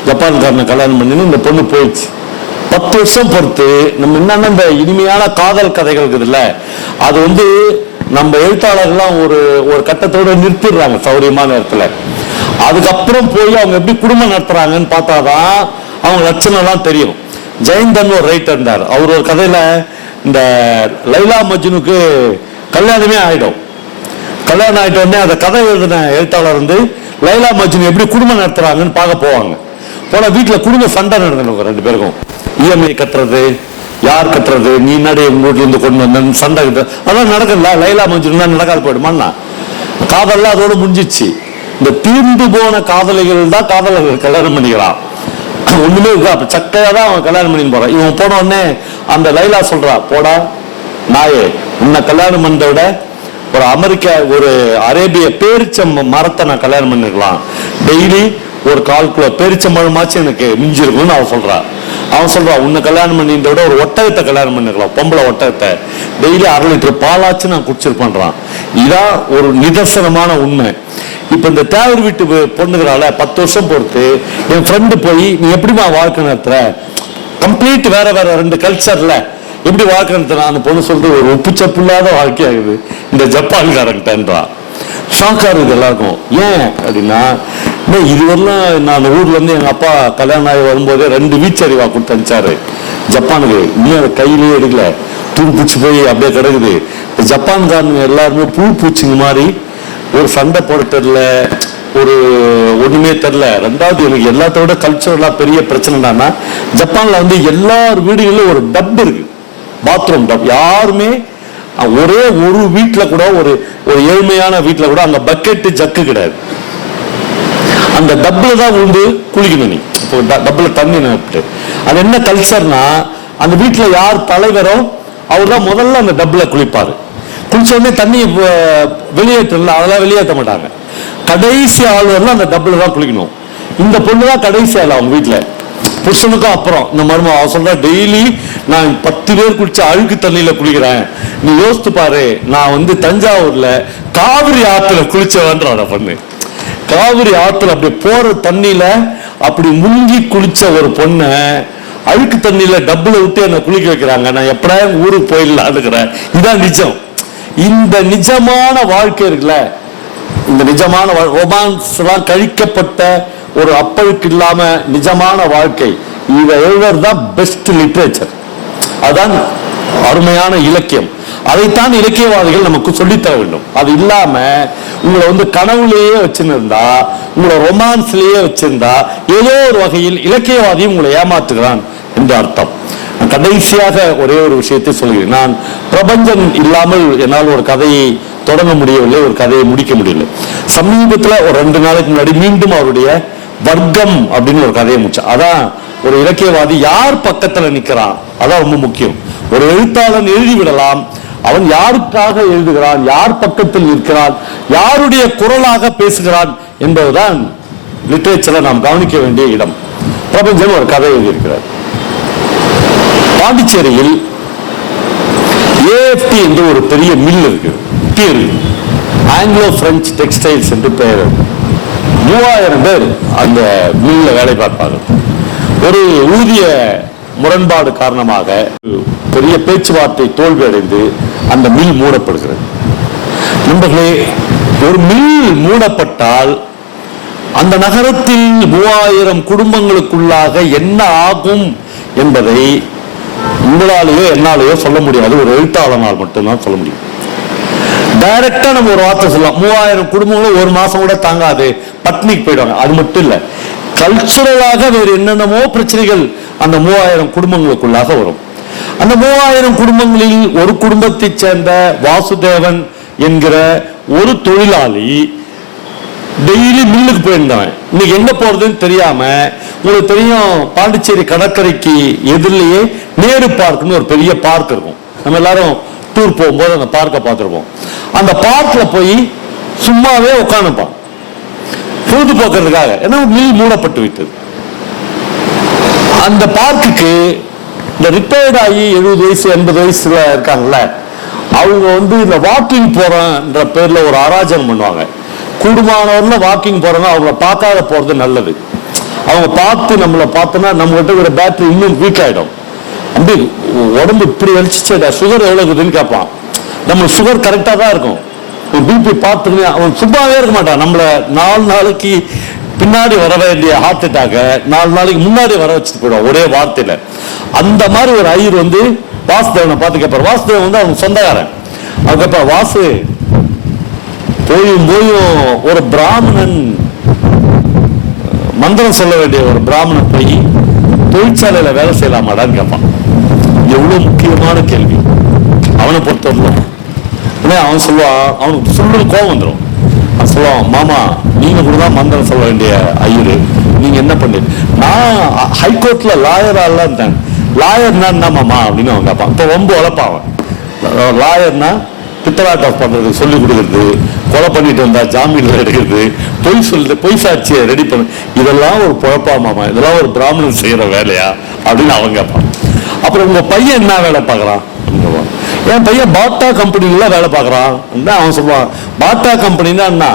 ஜப்பான்காரனை கல்யாணம் பண்ணி இந்த பொண்ணு போயிடுச்சு. 10 வருஷம் பொறுத்து நம்ம என்னன்னா இந்த இனிமையான காதல் கதைகள் இருக்குதுல்ல, அது நம்ம எழுத்தாளர்கள்லாம் ஒரு கட்டத்தோட நிறுத்திடுறாங்க சௌரியமான இடத்துல. அதுக்கப்புறம் போய் அவங்க எப்படி குடும்பம் நடத்துறாங்கன்னு பார்த்தாதான் அவங்க லட்சணம் எல்லாம் தெரியும். ஜெயந்தன் ஒரு ரைட்டர் இருந்தார். அவர் ஒரு கதையில இந்த லைலா மஜ்னுக்கு கல்யாணமே ஆயிடும். கல்யாணம் ஆயிட்ட உடனே அந்த கதை எழுதின எழுத்தாளர் லைலா மஜ்னு எப்படி குடும்பம் நடத்துறாங்கன்னு பார்க்க போவாங்க. போன வீட்டுல குடும்ப சண்டை நடந்துருக்கும் 2 பேருக்கும். இஎம்ஐ கட்டுறது, யார் கட்டுறது, நீ நடு எங்க வீட்டுல இருந்து கொண்டு வந்த சண்டை கட்டுறது, அதெல்லாம் நடக்கல. லைலா மஜ்னு நடக்காது போயிடுமான்னா காதல்லாம் அதோட முடிஞ்சிச்சு. இந்த தீர்ந்து போன காதலிகள் தான் காதலர்கள் கல்யாணம் பண்ணிக்கிறான். ஒண்ணுமே இருக்கா, அப்ப சக்கையா தான் அவன் கல்யாணம் பண்ணி போறான். இவன் போன உடனே அந்த லைலா சொல்றா, போடா நாயே, உன்னை கல்யாணம் பண்ணத விட ஒரு ஒரு அரேபிய பேரிச்சம் மரத்தை நான் கல்யாணம் பண்ணிருக்கலாம், டெய்லி ஒரு 1/4 கிலோ பேரிச்சம்பழமாச்சு எனக்கு மிஞ்சிருக்கும்னு அவன் சொல்றான். உன்னை கல்யாணம் பண்ணிட்ட விட ஒரு ஒட்டகத்தை கல்யாணம் பண்ணிருக்கலாம், பொம்பளை ஒட்டகத்தை, டெய்லி 1/2 லிட்டர் பாலாச்சு நான் குடிச்சிருப்பேன்றான். இதான் ஒரு நிதர்சனமான உண்மை. இப்ப இந்த தேவர் வீட்டு பொண்ணுகிறால 10 வருஷம் பொறுத்து என் ஃப்ரெண்டு போய் நீ எப்படிமா வாழ்க்கை நடத்துற, கம்ப்ளீட் வேற 2 கல்ச்சர்ல எப்படி வாழ்க்கை நடத்துற, அந்த பொண்ணு சொல்றது ஒரு உப்புச்சப்பு இல்லாத வாழ்க்கையாகுது இந்த ஜப்பான்காரன்ட்டான். ஷாக்கா இருக்கு எல்லாருக்கும். ஏன் அப்படின்னா, இதுவரெல்லாம் நான் ஊர்ல இருந்து எங்க அப்பா கல்யாணம் ஆகி வரும்போதே 2 வீச்சறிவா கொடுத்து அனுப்பிச்சாரு ஜப்பானுக்கு. நீ அதை கையிலேயே எடுக்கல, தூள் பூச்சி போய் அப்படியே கிடக்குது. ஜப்பான்காரங்க எல்லாருமே பூச்சிங்க மாதிரி ஒரு சண்டை போட தெரியல, ஒரு ஒண்ணுமே தெரியல. 2வது எனக்கு எல்லாத்தோட கல்ச்சரலா பெரிய பிரச்சனை என்னன்னா, ஜப்பான்ல எல்லார் வீடுகளிலும் ஒரு டப் இருக்கு. Bathroom tub. யாருமே ஒரே ஒரு வீட்டில் கூட ஒரு ஏழ்மையான வீட்டில் கூட அங்க பக்கெட்டு ஜக்கு கிடையாது. அந்த டப்புல தான் விழுந்து குளிக்கணும். நீ டப்புல தண்ணி நினைட்டு அது என்ன கல்ச்சர்னா, அந்த வீட்டில் யார் தலைவரோ அவர் தான் முதல்ல அந்த டப்புல குளிப்பாரு. குளிச்ச உடனே தண்ணி வெளியேற்றல, அதெல்லாம் வெளியேற்ற மாட்டாங்க. கடைசி ஆள் வரலாம் அந்த டப்புல தான் குளிக்கணும். இந்த பொண்ணு தான் கடைசி ஆள் அவங்க வீட்டில். புருஷனுக்கும் அப்புறம் இந்த மருமக அவ சொல்ற, டெய்லி நான் 10 பேர் குளிச்ச அழுக்கு தண்ணியில குளிக்கிறேன். நீ யோசித்து பாரு, நான் தஞ்சாவூர்ல காவிரி ஆத்துல குளிச்சவன்ற பொண்ணு. காவிரி ஆத்துல அப்படி போற தண்ணியில அப்படி முங்கி குளிச்ச ஒரு பொண்ண அழுக்கு தண்ணியில டப்புல விட்டு என்ன குளிக்க வைக்கிறாங்க. நான் எப்படா ஊருக்கு போயிடலான்னு. இதான் நிஜம். இந்த நிஜமான வாழ்க்கை இருக்குல்ல, இந்த நிஜமான ரொமான்ஸ் எல்லாம் கழிக்கப்பட்ட ஒரு அப்பழுக்கு இல்லாம நிஜமான வாழ்க்கை, இதை எழுதுறதுதான் பெஸ்ட் லிட்ரேச்சர். அதான் அருமையான இலக்கியம். அதைத்தான் இலக்கியவாதிகள் நமக்கு சொல்லித்தர வேண்டும். அது இல்லாம உங்களை கனவுலேயே வச்சிருந்தா, உங்களை ரொமான்ஸ்லயே வச்சிருந்தா, ஏதோ ஒரு வகையில் இலக்கியவாதி உங்களை ஏமாற்றுகிறான் என்று அர்த்தம். கடைசியாக ஒரே ஒரு விஷயத்தை சொல்கிறேன். நான் பிரபஞ்சன் இல்லாமல் என்னால் ஒரு கதையை தொடங்க முடியவில்லை, ஒரு கதையை முடிக்க முடியல. சமீபத்தில் ஒரு 2 நாளைக்கு முன்னாடி மீண்டும் அவருடைய வர்க்கம் அப்படின்னு ஒரு கதையை முடிச்சா. அதான் ஒரு இலக்கியவாதி யார் பக்கத்துல நிக்கிறான், அதான் ரொம்ப முக்கியம். ஒரு எழுத்தாளன் எழுதிவிடலாம், அவன் யாருக்காக எழுதுகிறான், யார் பக்கத்தில் நிற்கிறான், யாருடைய குரலாக பேசுகிறான் என்பதுதான் லிட்ரேச்சரை நாம் கவனிக்க வேண்டிய இடம். பிரபஞ்சன் ஒரு கதை எழுதியிருக்கிறார். பாண்டிச்சேரியில் AFT என்று ஒரு பெரிய மில் இருக்கு, ஆங்கிலோ பிரெஞ்சு டெக்ஸ்டைல்ஸ் என்று பெயர். 3000 பேர் அந்த மில்ல வேலை பார்ப்பார்கள். ஒரு ஊதிய முரண்பாடு காரணமாக பெரிய பேச்சுவார்த்தை தோல்வி அடைந்து அந்த மில் மூடப்படுகிறது. நண்பர்களே, ஒரு மில் மூடப்பட்டால் அந்த நகரத்தில் 3000 குடும்பங்களுக்குள்ளாக என்ன ஆகும் என்பதை உங்களாலேயோ என்னாலேயோ சொல்ல முடியாது. ஒரு எழுத்தாளனால் மட்டும்தான் சொல்ல முடியும். டைரக்டா நம்ம ஒரு வார்த்தை சொல்லலாம், 3000 குடும்பங்களும் ஒரு மாசம் கூட தாங்காது, பட்னிக்கு போயிடுவாங்க. அது மட்டும் இல்ல, கல்ச்சுரலாக வேறு என்னென்னமோ பிரச்சனைகள் அந்த 3000 குடும்பங்களுக்குள்ளாக வரும். அந்த 3000 குடும்பங்களில் ஒரு குடும்பத்தை சேர்ந்த வாசுதேவன் என்கிற ஒரு தொழிலாளி டெய்லி மில்லுக்கு போயிருந்தவன் இன்னைக்கு எங்க போறதுன்னு தெரியாம, உங்களுக்கு தெரியும் பாண்டிச்சேரி கடற்கரைக்கு எதிரிலேயே நேரு பார்க்னு ஒரு பெரிய பார்க் இருக்கும். நம்ம எல்லாரும் டூர் போகும்போது அந்த பார்க்கை பார்த்துருப்போம். அந்த பார்க்ல போய் சும்மாவே உட்காந்துப்பான் பொழுதுபோக்குறதுக்காக. ஏன்னா மில் மூடப்பட்டு விட்டது. அந்த பார்க்குக்கு இந்த ரிட்டையர்ட் ஆகி 70 வயசு 80 வயசுல இருக்காங்கல்ல, அவங்க இந்த வாக்கிங் போறன்ற பேர்ல ஒரு அராஜகம் பண்ணுவாங்க. கூடுமானவர்ல வாக்கிங் போறவங்க அவங்கள பார்க்காத போறது நல்லது. அவங்க பார்த்து நம்மளை பார்த்தோன்னா நம்ம கிட்ட ஒரு பேட்டரி இன்னும் வீக் ஆயிடும். அப்படி உடம்பு இப்படி வெளிச்சிச்சா சுகர் எவ்வளவு இருக்குதுன்னு கேட்பான். நம்ம சுகர் கரெக்டா தான் இருக்கும். பிபி பார்த்துன்னு அவன் சும்மாவே இருக்க மாட்டான். நம்மள 4 நாளைக்கு பின்னாடி வர வேண்டிய ஹார்ட் அட்டாக்க 4 நாளைக்கு முன்னாடி வர வச்சுட்டு போயிடும் ஒரே வார்த்தையில. அந்த மாதிரி ஒரு ஐயர் வாசுதேவனை பார்த்து கேட்பார். வாசுதேவன் அவங்க சொந்தக்காரன். அவங்க கேட்பா, வாசு போயும் ஒரு பிராமணன் மந்திரம் சொல்ல வேண்டிய ஒரு பிராமணன் போய் தொழிற்சாலையில வேலை செய்யலாமாடான்னு கேட்பான். எவ்வளவு முக்கியமான கேள்வி அவனை பொறுத்தவரைக்கும். அவன் சொல்லுவான், அவனுக்கு சொல்லு கோபம் வந்துடும். அவன் சொல்லுவான், மாமா நீங்க கூட தான் மந்திரம் சொல்ல வேண்டிய ஐயரு, நீங்க என்ன பண்ணு? நான் ஹைகோர்ட்ல லாயரால இருந்தேன். லாயர்னா என்ன மாமா அப்படின்னு அவன் கேட்பான். இப்போ ரொம்ப உழப்பான். லாயர்னா பித்தலாட்டம் பண்றது, சொல்லி கொடுக்கறது, கொலை பண்ணிட்டு வந்தா ஜாமீன்ல எடுக்கிறது, பொய் சாட்சியை ரெடி பண்ண, இதெல்லாம் ஒரு குழப்பா மாமா, இதெல்லாம் ஒரு பிராமணன் செய்யற வேலையா அப்படின்னு அவன் கேட்பான். அப்புறம் உங்க பையன் என்ன வேலை பார்க்கறான்? என் பையன் பாட்டா கம்பெனில வேலை பார்க்கறான். அவன் சொல்லுவான், பாட்டா கம்பெனின்னா என்ன,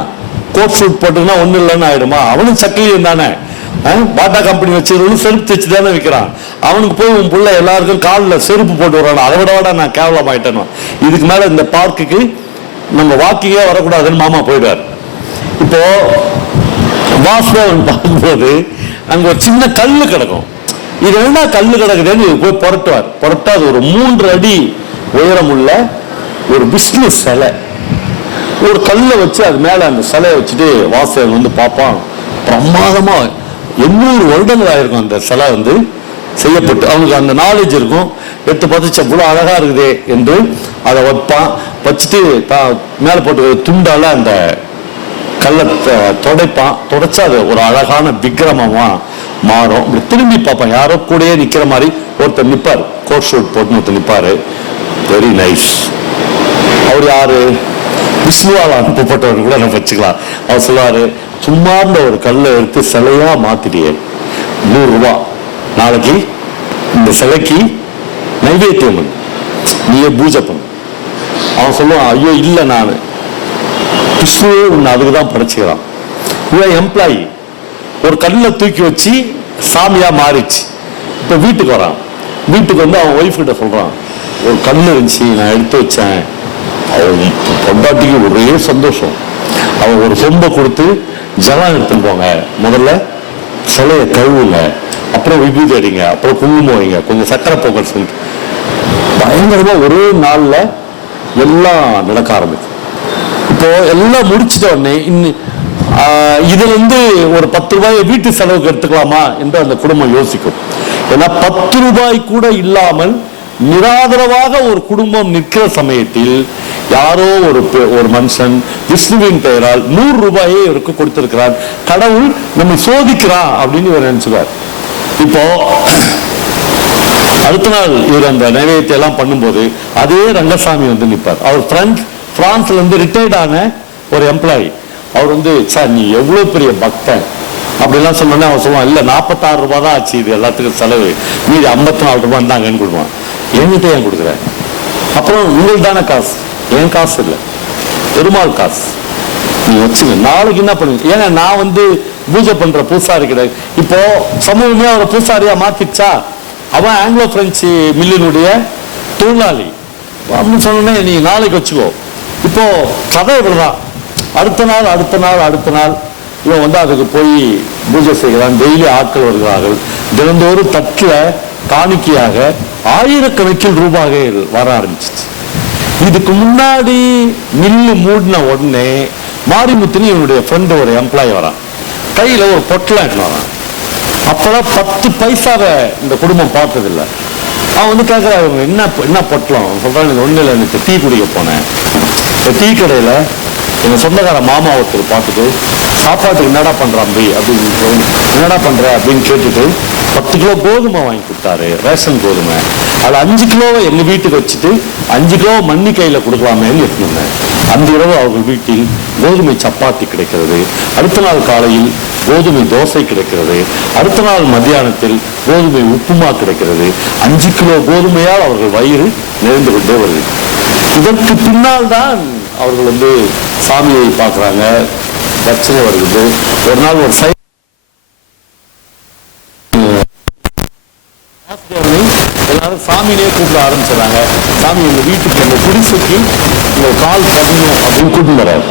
கோட் ஷூட் போட்டுன்னா ஒண்ணு இல்லைன்னு ஆயிடுமா? அவனும் சக்கிலியன் தானே. பாட்டா கம்பெனி வச்சிருக்கணும், செருப்பு தைச்சு தானே விற்கிறான். அவனுக்கு போய் உன் பிள்ளை எல்லாருக்கும் காலில் செருப்பு போட்டு வரான். அதை விட நான் கேவலம் ஆயிட்டேன். இதுக்கு மேல இந்த பார்க்குக்கு நம்ம வாக்கிங்கே வரக்கூடாதுன்னு மாமா போயிடுவார். இப்போ வாசுதேவன் பார்க்கும்போது அங்க ஒரு சின்ன கல்லு கிடக்கும். இது என்ன கல்லு கிடக்குதுன்னு போய் புரட்டா அது ஒரு 3 அடி உயரம் உள்ள ஒரு பிஸ்னஸ் சிலை. ஒரு கல்லை வச்சு அது மேல அந்த சிலையை வச்சுட்டு வாசுதேவன் பார்ப்பான். பிரமாதமா 800 வருடங்கள் ஆயிருக்கும் அந்த சிலை செய்யப்பட்டு அவனுக்கு அந்த நாலேஜ் இருக்கும். எடுத்து பார்த்து இவ்வளோ அழகா இருக்குதே என்று அதை வைப்பான். வச்சுட்டு மேலே போட்டு துண்டால அந்த கல்லை துடைப்பான். துடைச்சா அது ஒரு அழகான விக்கிரமமா மாறும். இப்படி திரும்பி பார்ப்பான். யாரோ கூடயே நிக்கிற மாதிரி ஒருத்தர் நிற்பார். கோட் ஷூட் போட்டு ஒருத்தர் நிற்பாரு. Very nice. அவர் யாரு? விஷ்ணுவால் அனுப்பப்பட்டவர் கூட நம்ம வச்சுக்கலாம். அவர் சொல்லுவாரு, சும்மா இருந்த ஒரு கல்லை எடுத்து சிலையா மாத்திட்டியே, 100 ரூபாய், நாளைக்கு இந்த சிலைக்கு நைவேத்தியம் பண்ணு, நீயே பூஜை பண்ணு. அவன் சொல்லுவான், ஐயோ இல்லை, நான் விஷ்ணுவே உன்னை அதுக்கு தான் படைச்சுக்கிறான். இவன் எம்ப்ளாயி ஒரு கல்லை தூக்கி வச்சு சாமியா மாறிச்சு. இப்ப வீட்டுக்கு வரான். வீட்டுக்கு வந்து அவன் ஒய்ஃப் கிட்ட சொல்றான், ஒரு கல் இருந்துச்சு, நான் எடுத்து வச்சேன். அவன் பொண்டாட்டிக்கு ஒரே சந்தோஷம். அவன் ஒரு சொம்பை கொடுத்து, ஜலம் எடுத்துன்னு போங்க, முதல்ல சிலையை கழுவுங்க, அப்புறம் விபூதி அடிங்க, அப்புறம் குங்குமம் வைங்க, கொஞ்சம் சக்கரை போக்கல் சொல்லிட்டு பயங்கரமா ஒரே நாள்ல எல்லாம் நடக்க ஆரம்பிக்கும். இப்போ எல்லாம் முடிச்சிட்ட உடனே இதுல இருந்து ஒரு 10 ரூபாயை வீட்டு செலவுக்கு எடுத்துக்கலாமா என்று அந்த குடும்பம் யோசிக்கும். ஏன்னா 10 ரூபாய் கூட இல்லாமல் நிராதரவாக ஒரு குடும்பம் நிற்கிற சமயத்தில் யாரோ ஒரு மனுஷன் விஷ்ணுவின் பெயரால் 100 ரூபாயை இவருக்கு கொடுத்திருக்கிறார். கடவுள் நம்மை சோதிக்கிறான் அப்படின்னு இவர் நினைச்சுவார். இப்போ அடுத்த நாள் இவர் அந்த நைவேத்தியம் எல்லாம் பண்ணும்போது அதே ரங்கசாமி வந்து நிற்பார். அவர் பிரான்ஸ்ல இருந்து ரிட்டையர்ட் ஆன ஒரு எம்ப்ளாயி. அவர் வந்து, சார் நீ எவ்வளவு பெரிய பக்தன் அப்படிலாம் சொன்னோன்னே அவர் சொல்லுவான், இல்லை 46 ரூபாய் தான் ஆச்சு இது எல்லாத்துக்கும் செலவு, மீதி 54 ரூபாய் தாங்கன்னு கொடுப்பான். என்கிட்ட ஏன் கொடுக்குறேன்? அப்புறம் உங்களுக்கு தானே காசு, என் காசு இல்லை, பெருமாள் காசு, நீ வச்சுங்க, நாளைக்கு என்ன பண்ணுங்க. ஏன்னா நான் வந்து பூஜை பண்ற பூசாரி கிடையாது. இப்போ சமூகமே அவரை பூசாரியா மாத்திச்சா. அவன் ஆங்கிலோ பிரெஞ்சு மில்லினுடைய தொழிலாளி அப்படின்னு சொன்னோன்னே நீ நாளைக்கு வச்சுக்கோ. இப்போ கதை இவ்வளவுதான். அடுத்த நாள் இவன் வந்து அதுக்கு போய் பூஜை செய்கிறான். டெய்லி ஆட்கள் வருகிறார்கள். தினந்தோறும் தட்டில் காணிக்கையாக ஆயிரக்கணக்கில் ரூபாய்கள் வர ஆரம்பிச்சிச்சு. இதுக்கு முன்னாடி மில்லு மூடின உடனே மாரிமுத்துன்னு இவனுடைய ஃப்ரெண்டு ஒரு எம்ப்ளாயி வரான். கையில ஒரு பொட்டலம் எடுத்து வரான். அப்பெல்லாம் 10 பைசாவை இந்த குடும்பம் பார்த்ததில்லை. அவன் வந்து கேட்கிறான், என்ன பொட்டலம்? சொல்றான், எனக்கு ஒண்ணு இல்லை, எனக்கு டீ குடிக்க போனேன். டீ கடையில எங்க சொந்தக்கார மாமா ஒருத்தர் பார்த்துட்டு, சாப்பாட்டுக்கு என்னடா பண்றான் அப்படின்னு என்னடா பண்ற அப்படின்னு கேட்டுட்டு 10 கிலோ கோதுமை வாங்கி கொடுத்தாரு, ரேஷன் கோதுமை. அது 5 கிலோவை எங்க வீட்டுக்கு வச்சுட்டு 5 கிலோ மண்ணி கையில கொடுக்கலாமேன்னு எடுத்துருந்தேன். அந்த இரவு அவர்கள் வீட்டில் கோதுமை சப்பாத்தி கிடைக்கிறது. அடுத்த நாள் காலையில் கோதுமை தோசை கிடைக்கிறது. அடுத்த நாள் மத்தியானத்தில் கோதுமை உப்புமா கிடைக்கிறது. 5 கிலோ கோதுமையால் அவர்கள் வயிறு நிறைந்து கொண்டே வருது. இதற்கு பின்னால் தான் அவர்கள் வந்து சாமியை பார்க்குறாங்க. பிரச்சனை வருகிறது. ஒரு நாள் ஒரு எல்லாரும் சாமியிலே கூப்பிட ஆரம்பிச்சிடறாங்க. சாமி எங்க வீட்டுக்கு எங்க குடிசைக்கு உங்க கால் பதியும் அப்படின்னு கூப்பிட்டு வர்றாரு.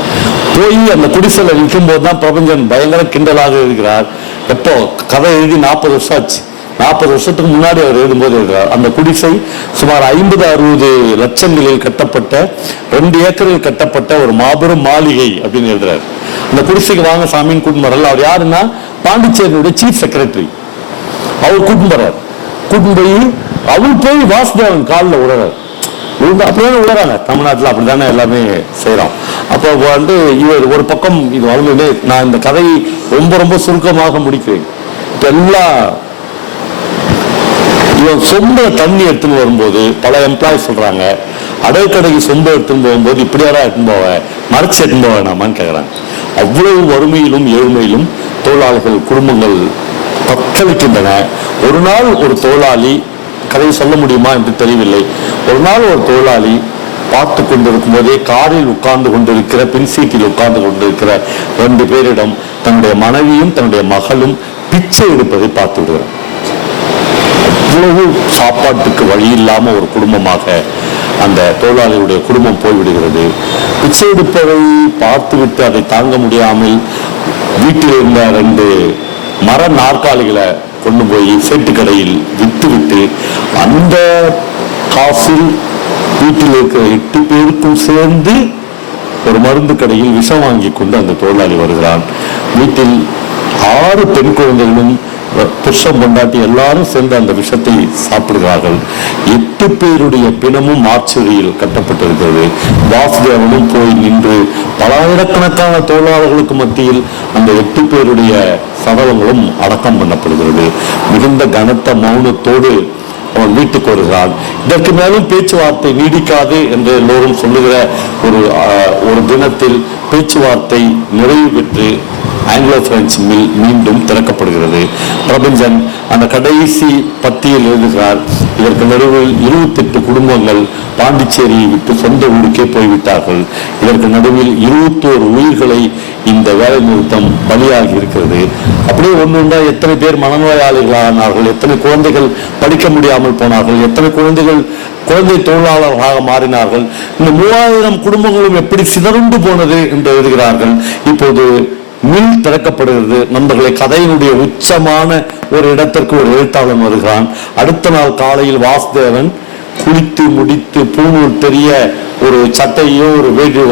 போய் அந்த குடிசையில நிற்கும் போதுதான் பிரபஞ்சன் பயங்கர கிண்டலாக இருக்கிறார். எப்போ கதை எழுதி 40 வருஷம் ஆச்சு. 40 வருஷத்துக்கு முன்னாடி அவர் எழுதும்போது எழுதுறார். அந்த குடிசை சுமார் 50-60 லட்சங்களில் கட்டப்பட்ட 2 ஏக்கரில் கட்டப்பட்ட ஒரு மாபெரும் மாளிகை அப்படின்னு எழுதுறாரு. அந்த குடிசைக்கு வாங்க சாமின்னு கூட்டின்னு வர்றாரு. அவர் யாருன்னா பாண்டிச்சேரியுடைய சீஃப் செக்ரட்டரி. அவர் கூட்டின்னு வர்றாரு. கூட்டின்னு போய் அவள் போய் வாசுதேவன் காலில் விடுறாரு. அப்படியே விடுறாங்க. தமிழ்நாட்டில் அப்படித்தானே எல்லாமே செய்யறோம். அப்போ வந்து இவர் ஒரு பக்கம் இது வளர்ந்து, நான் இந்த கதையை ரொம்ப ரொம்ப சுருக்கமாக முடிக்கிறேன். இப்ப எல்லாம் இவன் சொந்த தண்ணி எடுத்துன்னு வரும்போது பல எம்ப்ளாய் சொல்றாங்க, அடற்கடைக்கு சொந்த எடுத்துன்னு போகும்போது இப்படியாரா எடுத்துன்னு போவ, மறைச்சு எடுத்துன்னு போவ வேணாமான்னு கேட்கறாங்க. அவ்வளவு வறுமையிலும் ஏழ்மையிலும் தொழிலாளர்கள் குடும்பங்கள் தத்தளிக்கின்றன. ஒரு நாள் ஒரு தொழிலாளி, கதையை சொல்ல முடியுமா என்று தெரியவில்லை, ஒரு நாள் ஒரு தொழிலாளி பார்த்து கொண்டிருக்கும் போதே காரில் உட்கார்ந்து கொண்டிருக்கிற, பின்சீட்டில் உட்கார்ந்து கொண்டிருக்கிற 2 பேரிடம் தன்னுடைய மனைவியும் தன்னுடைய மகளும் பிச்சை எடுப்பதை பார்த்து விடுகிறார். அவ்வளவு சாப்பாட்டுக்கு வழி இல்லாம ஒரு குடும்பமாக அந்த தொழிலாளியுடைய குடும்பம் போய்விடுகிறது. பிச்சை எடுப்பதை பார்த்துவிட்டு அதை தாங்க முடியாமல் வீட்டில் இருந்த 2 மர நாற்காலிகளை கொண்டு போய் சேட்டு கடையில் விட்டு அந்த காசில் வீட்டில் இருக்கிற 8 பேருக்கும் சேர்ந்து ஒரு மருந்து கடையில் விஷம் வாங்கி கொண்டு அந்த தொழிலாளி வருகிறான். வீட்டில் 6 பெண் குழந்தைகளும் புருஷன் பொண்டாட்டி எல்லாரும் சேர்ந்து அந்த விஷத்தை சாப்பிடுகிறார்கள். 8 பேருடைய பிணமும் ஆச்சரியில் கட்டப்பட்டிருக்கிறது. வாசுதேவனும் போய் நின்று பலாயிரக்கணக்கான தொழிலாளர்களுக்கு மத்தியில் அந்த 8 பேருடைய சடலங்களும் அடக்கம் பண்ணப்படுகிறது. மிகுந்த கனத்த மௌனத்தோடு அவன் வீட்டுக்கு வருகிறான். இதற்கு மேலும் பேச்சுவார்த்தை நீடிக்காது என்று எல்லோரும் சொல்லுகிற ஒரு தினத்தில் பேச்சுவார்த்தை நிறைவு பெற்று ஆங்கிலோ பிரெஞ்சு மில் மீண்டும் திறக்கப்படுகிறது. பிரபஞ்சன் அந்த கடைசி பத்தியில் எழுதுகிறார், இதற்கு நடுவில் 28 குடும்பங்கள் பாண்டிச்சேரியை விட்டு சொந்த ஊருக்கே போய்விட்டார்கள். இதற்கு நடுவில் 21 உயிர்களை இந்த வேலை நிறுத்தம் பலியாகி இருக்கிறது. அப்படியே ஒன்றுண்டா எத்தனை பேர் மனநோயாளிகளானார்கள், எத்தனை குழந்தைகள் படிக்க முடியாமல் போனார்கள், எத்தனை குழந்தை தொழிலாளர்களாக மாறினார்கள். இந்த 3000 குடும்பங்களும் எப்படி சிதறுண்டு போனது என்று எழுதுகிறார்கள். இப்போது மில் திறக்கப்படுகிறது. நண்பர்களை, கதையினுடைய உச்சமான ஒரு இடத்திற்கு ஒரு எழுத்தாளன் வருகிறான். அடுத்த நாள் காலையில் வாசுதேவன் குளித்து முடித்து பூணூல் பெரிய ஒரு சட்டையோ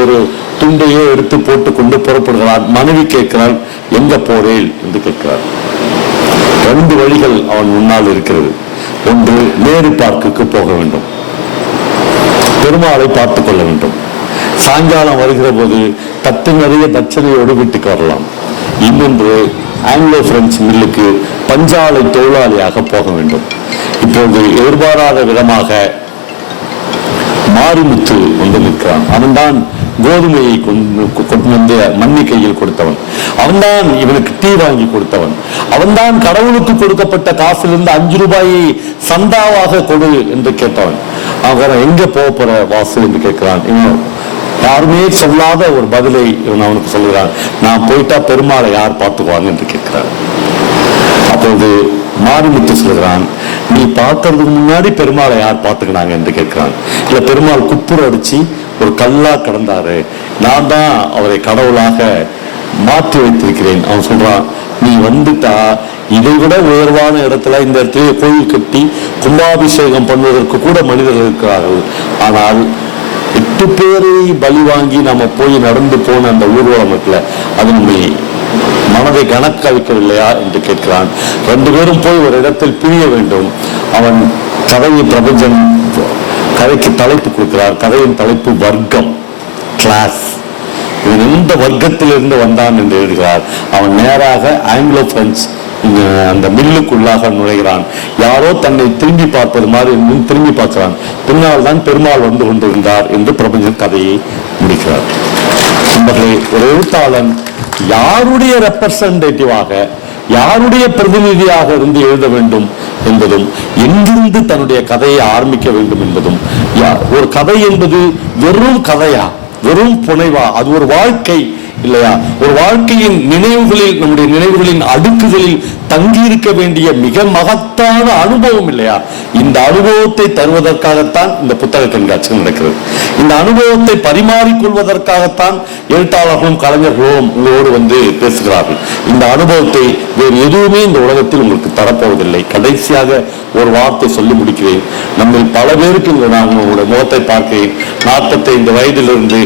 ஒரு துண்டையோ எடுத்து போட்டு கொண்டு புறப்படுகிறான். மனைவி கேட்கிறாள், எங்க போறேன் என்று கேட்கிறார். 2 வழிகள் அவன் முன்னால் இருக்கிறது. ஒன்று, நேரு பார்க்குக்கு போக வேண்டும், பெருமாளை பார்த்துக் கொள்ள வேண்டும். சாயங்காலம் வருகிற போது தட்டு நிறைய தட்சணையோடு வீட்டுக்கு வரலாம். இன்னொன்று, ஆங்கிலோ பிரெஞ்சு மில்லுக்கு பஞ்சாலை தொழிலாளியாக போக வேண்டும். இப்போது எதிர்பாராத விதமாக மாரிமுத்து வந்து நிற்கிறான். அவன்தான் கோதுமையை கொண்டு வந்து மண்ணி கையில் கொடுத்தவன். அவன்தான் இவனுக்கு டீ வாங்கி கொடுத்தவன். அவன்தான் கடவுளுக்கு கொடுக்கப்பட்ட காசிலிருந்து 5 ரூபாயை சந்தாவாக கொடு என்று கேட்டவன். அவன் எங்க போற வாசு என்று கேட்கிறான். இன்னும் யாருமே சொல்லாத ஒரு பதிலை இவன் அவனுக்கு சொல்லுகிறான். நான் போயிட்டா பெருமாளை யார் பார்த்துக்குவாங்க என்று கேட்கிறான். அப்போது மாரிமுத்து சொல்கிறான், நீ பார்க்கறதுக்கு முன்னாடி பெருமாளை யார் பார்த்துக்கினாங்க என்று கேட்கிறான். இல்ல, பெருமாள் குப்புற அடிச்சு ஒரு கல்லா கடந்தாரு, நான் தான் அவரை கடவுளாக மாற்றி வைத்திருக்கிறேன். அவன் சொல்றான், நீ வந்துட்டா இதை விட உயர்வான இடத்துல இந்த இடத்துல கோயில் கட்டி கும்பாபிஷேகம் பண்ணுவதற்கு கூட மனிதர்கள் இருக்கிறார்கள். ஆனால் 8 பேரை பலி வாங்கி நம்ம போய் நடந்து போன அந்த ஊர்வலத்துல அது நம்மை மனதை கணக்க வைக்கவில்லையா என்று கேட்கிறான். 2 பேரும் போய் ஒரு இடத்தில் பிரிய வேண்டும். அவன் கதையை பிரபஞ்சன் கதைக்கு தலைப்பு கொடுக்கிறார். கதையின் தலைப்பு வர்க்கம், கிளாஸ். இவன் எந்த வர்க்கத்திலிருந்து வந்தான் என்று எழுதுகிறார். அவன் நேராக ஆங்கிலோ பிரெஞ்சு அந்த மில்லுக்குள்ளாக நுழைகிறான். யாரோ தன்னை திரும்பி பார்ப்பது மாதிரி திரும்பி பார்க்கிறான். பின்னால் தான் பெருமாள் வந்து கொண்டிருந்தார் என்று பிரபஞ்சன் கதையை முடிக்கிறார். ஒரு எழுத்தாளன் யாருடைய ரெப்ரசன்டேட்டிவாக, யாருடைய பிரதிநிதியாக இருந்து எழுத வேண்டும் என்பதும், எங்கிருந்து தன்னுடைய கதையை ஆரம்பிக்க வேண்டும் என்பதும், ஒரு கதை என்பது வெறும் கதையா, வெறும் புனைவா, அது ஒரு வாழ்க்கை இல்லையா? ஒரு வாழ்க்கையின் நினைவுகளில், நம்முடைய நினைவுகளின் அடுக்குகளில் தங்கி இருக்க வேண்டிய மிக மகத்தான அனுபவம் இல்லையா? இந்த அனுபவத்தை தருவதற்காகத்தான் இந்த புத்தக கண்காட்சி நடக்கிறது. இந்த அனுபவத்தை பரிமாறிக்கொள்வதற்காகத்தான் எழுத்தாளர்களும் கலைஞர்களும் உங்களோடு வந்து பேசுகிறார்கள். இந்த அனுபவத்தை வேறு எதுவுமே இந்த உலகத்தில் உங்களுக்கு தரப்போவதில்லை. கடைசியாக ஒரு வார்த்தை சொல்லி முடிக்கிறேன். நம்ம பல பேருக்கு நான் உங்களுடைய முகத்தை பார்க்கிறேன். 45 வயதிலிருந்து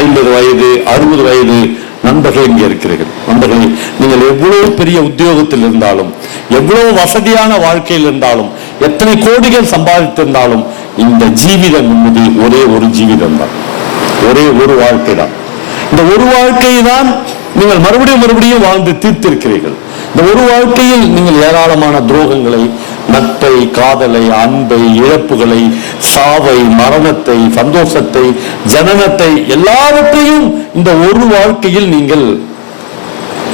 50 வயது 60 வயது நண்பர்கள் இங்கே இருக்கிறீர்கள். நண்பர்களே, நீங்கள் எவ்வளவு பெரிய உத்தியோகத்தில் இருந்தாலும், எவ்வளவு வசதியான வாழ்க்கையில் இருந்தாலும், எத்தனை கோடிகள் சம்பாதித்திருந்தாலும், இந்த ஜீவிதம் என்பது ஒரே ஒரு ஜீவிதம் தான், ஒரே ஒரு வாழ்க்கை தான். இந்த ஒரு வாழ்க்கையை தான் நீங்கள் மறுபடியும் வாழ்ந்து தீர்த்திருக்கிறீர்கள். இந்த ஒரு வாழ்க்கையில் நீங்கள் ஏராளமான துரோகங்களை, நட்பை, காதலை, அன்பை, இழப்புகளை, சாவை, மரணத்தை, சந்தோஷத்தை, ஜனனத்தை, எல்லாவற்றையும் இந்த ஒரு வாழ்க்கையில் நீங்கள்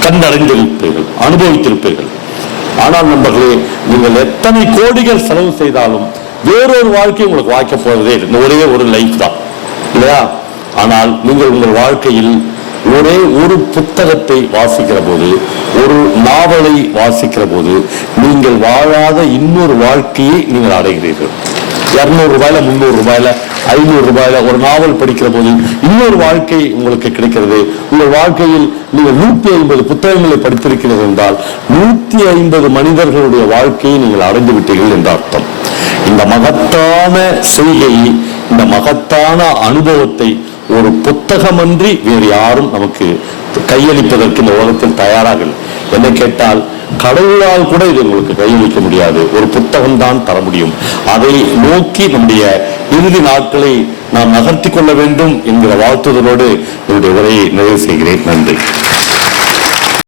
கண்டறிந்திருப்பீர்கள், அனுபவித்திருப்பீர்கள். ஆனால் நண்பர்களே, நீங்கள் எத்தனை கோடிகள் செலவு செய்தாலும் வேறொரு வாழ்க்கை உங்களுக்கு வாய்க்க போவதே இந்த ஒரே ஒரு லைஃப் தான் இல்லையா? ஆனால் நீங்கள் உங்கள் வாழ்க்கையில் ஒரே ஒரு புத்தகத்தை வாசிக்கிற போது, ஒரு நாவலை வாசிக்கிற போது, நீங்கள் வாழாத இன்னொரு வாழ்க்கையை நீங்கள் அடைகிறீர்கள். 200 ரூபாயில, 300 ரூபாயில, 500 ரூபாயில ஒரு நாவல் படிக்கிற போது இன்னொரு வாழ்க்கை உங்களுக்கு கிடைக்கிறது. உங்கள் வாழ்க்கையில் நீங்கள் 150 புத்தகங்களை படித்திருக்கிறீர்கள் என்றால் 150 மனிதர்களுடைய வாழ்க்கையை நீங்கள் அடைந்து விட்டீர்கள் என்ற அர்த்தம். இந்த மகத்தான செய்கையை, இந்த மகத்தான அனுபவத்தை ஒரு புத்தகமன்றி வேறு யாரும் நமக்கு கையளிப்பதற்கு இந்த உலகத்தில் தயாராக இல்லை. என்னை கேட்டால் கடவுளால் கூட இது உங்களுக்கு கையளிக்க முடியாது. ஒரு புத்தகம் தான் தர முடியும். அதை நோக்கி நம்முடைய இறுதி நாட்களை நாம் நகர்த்தி கொள்ள வேண்டும் என்கிற வாழ்த்துதலோடு என்னுடைய உரையை நிறைவு செய்கிறேன். நன்றி.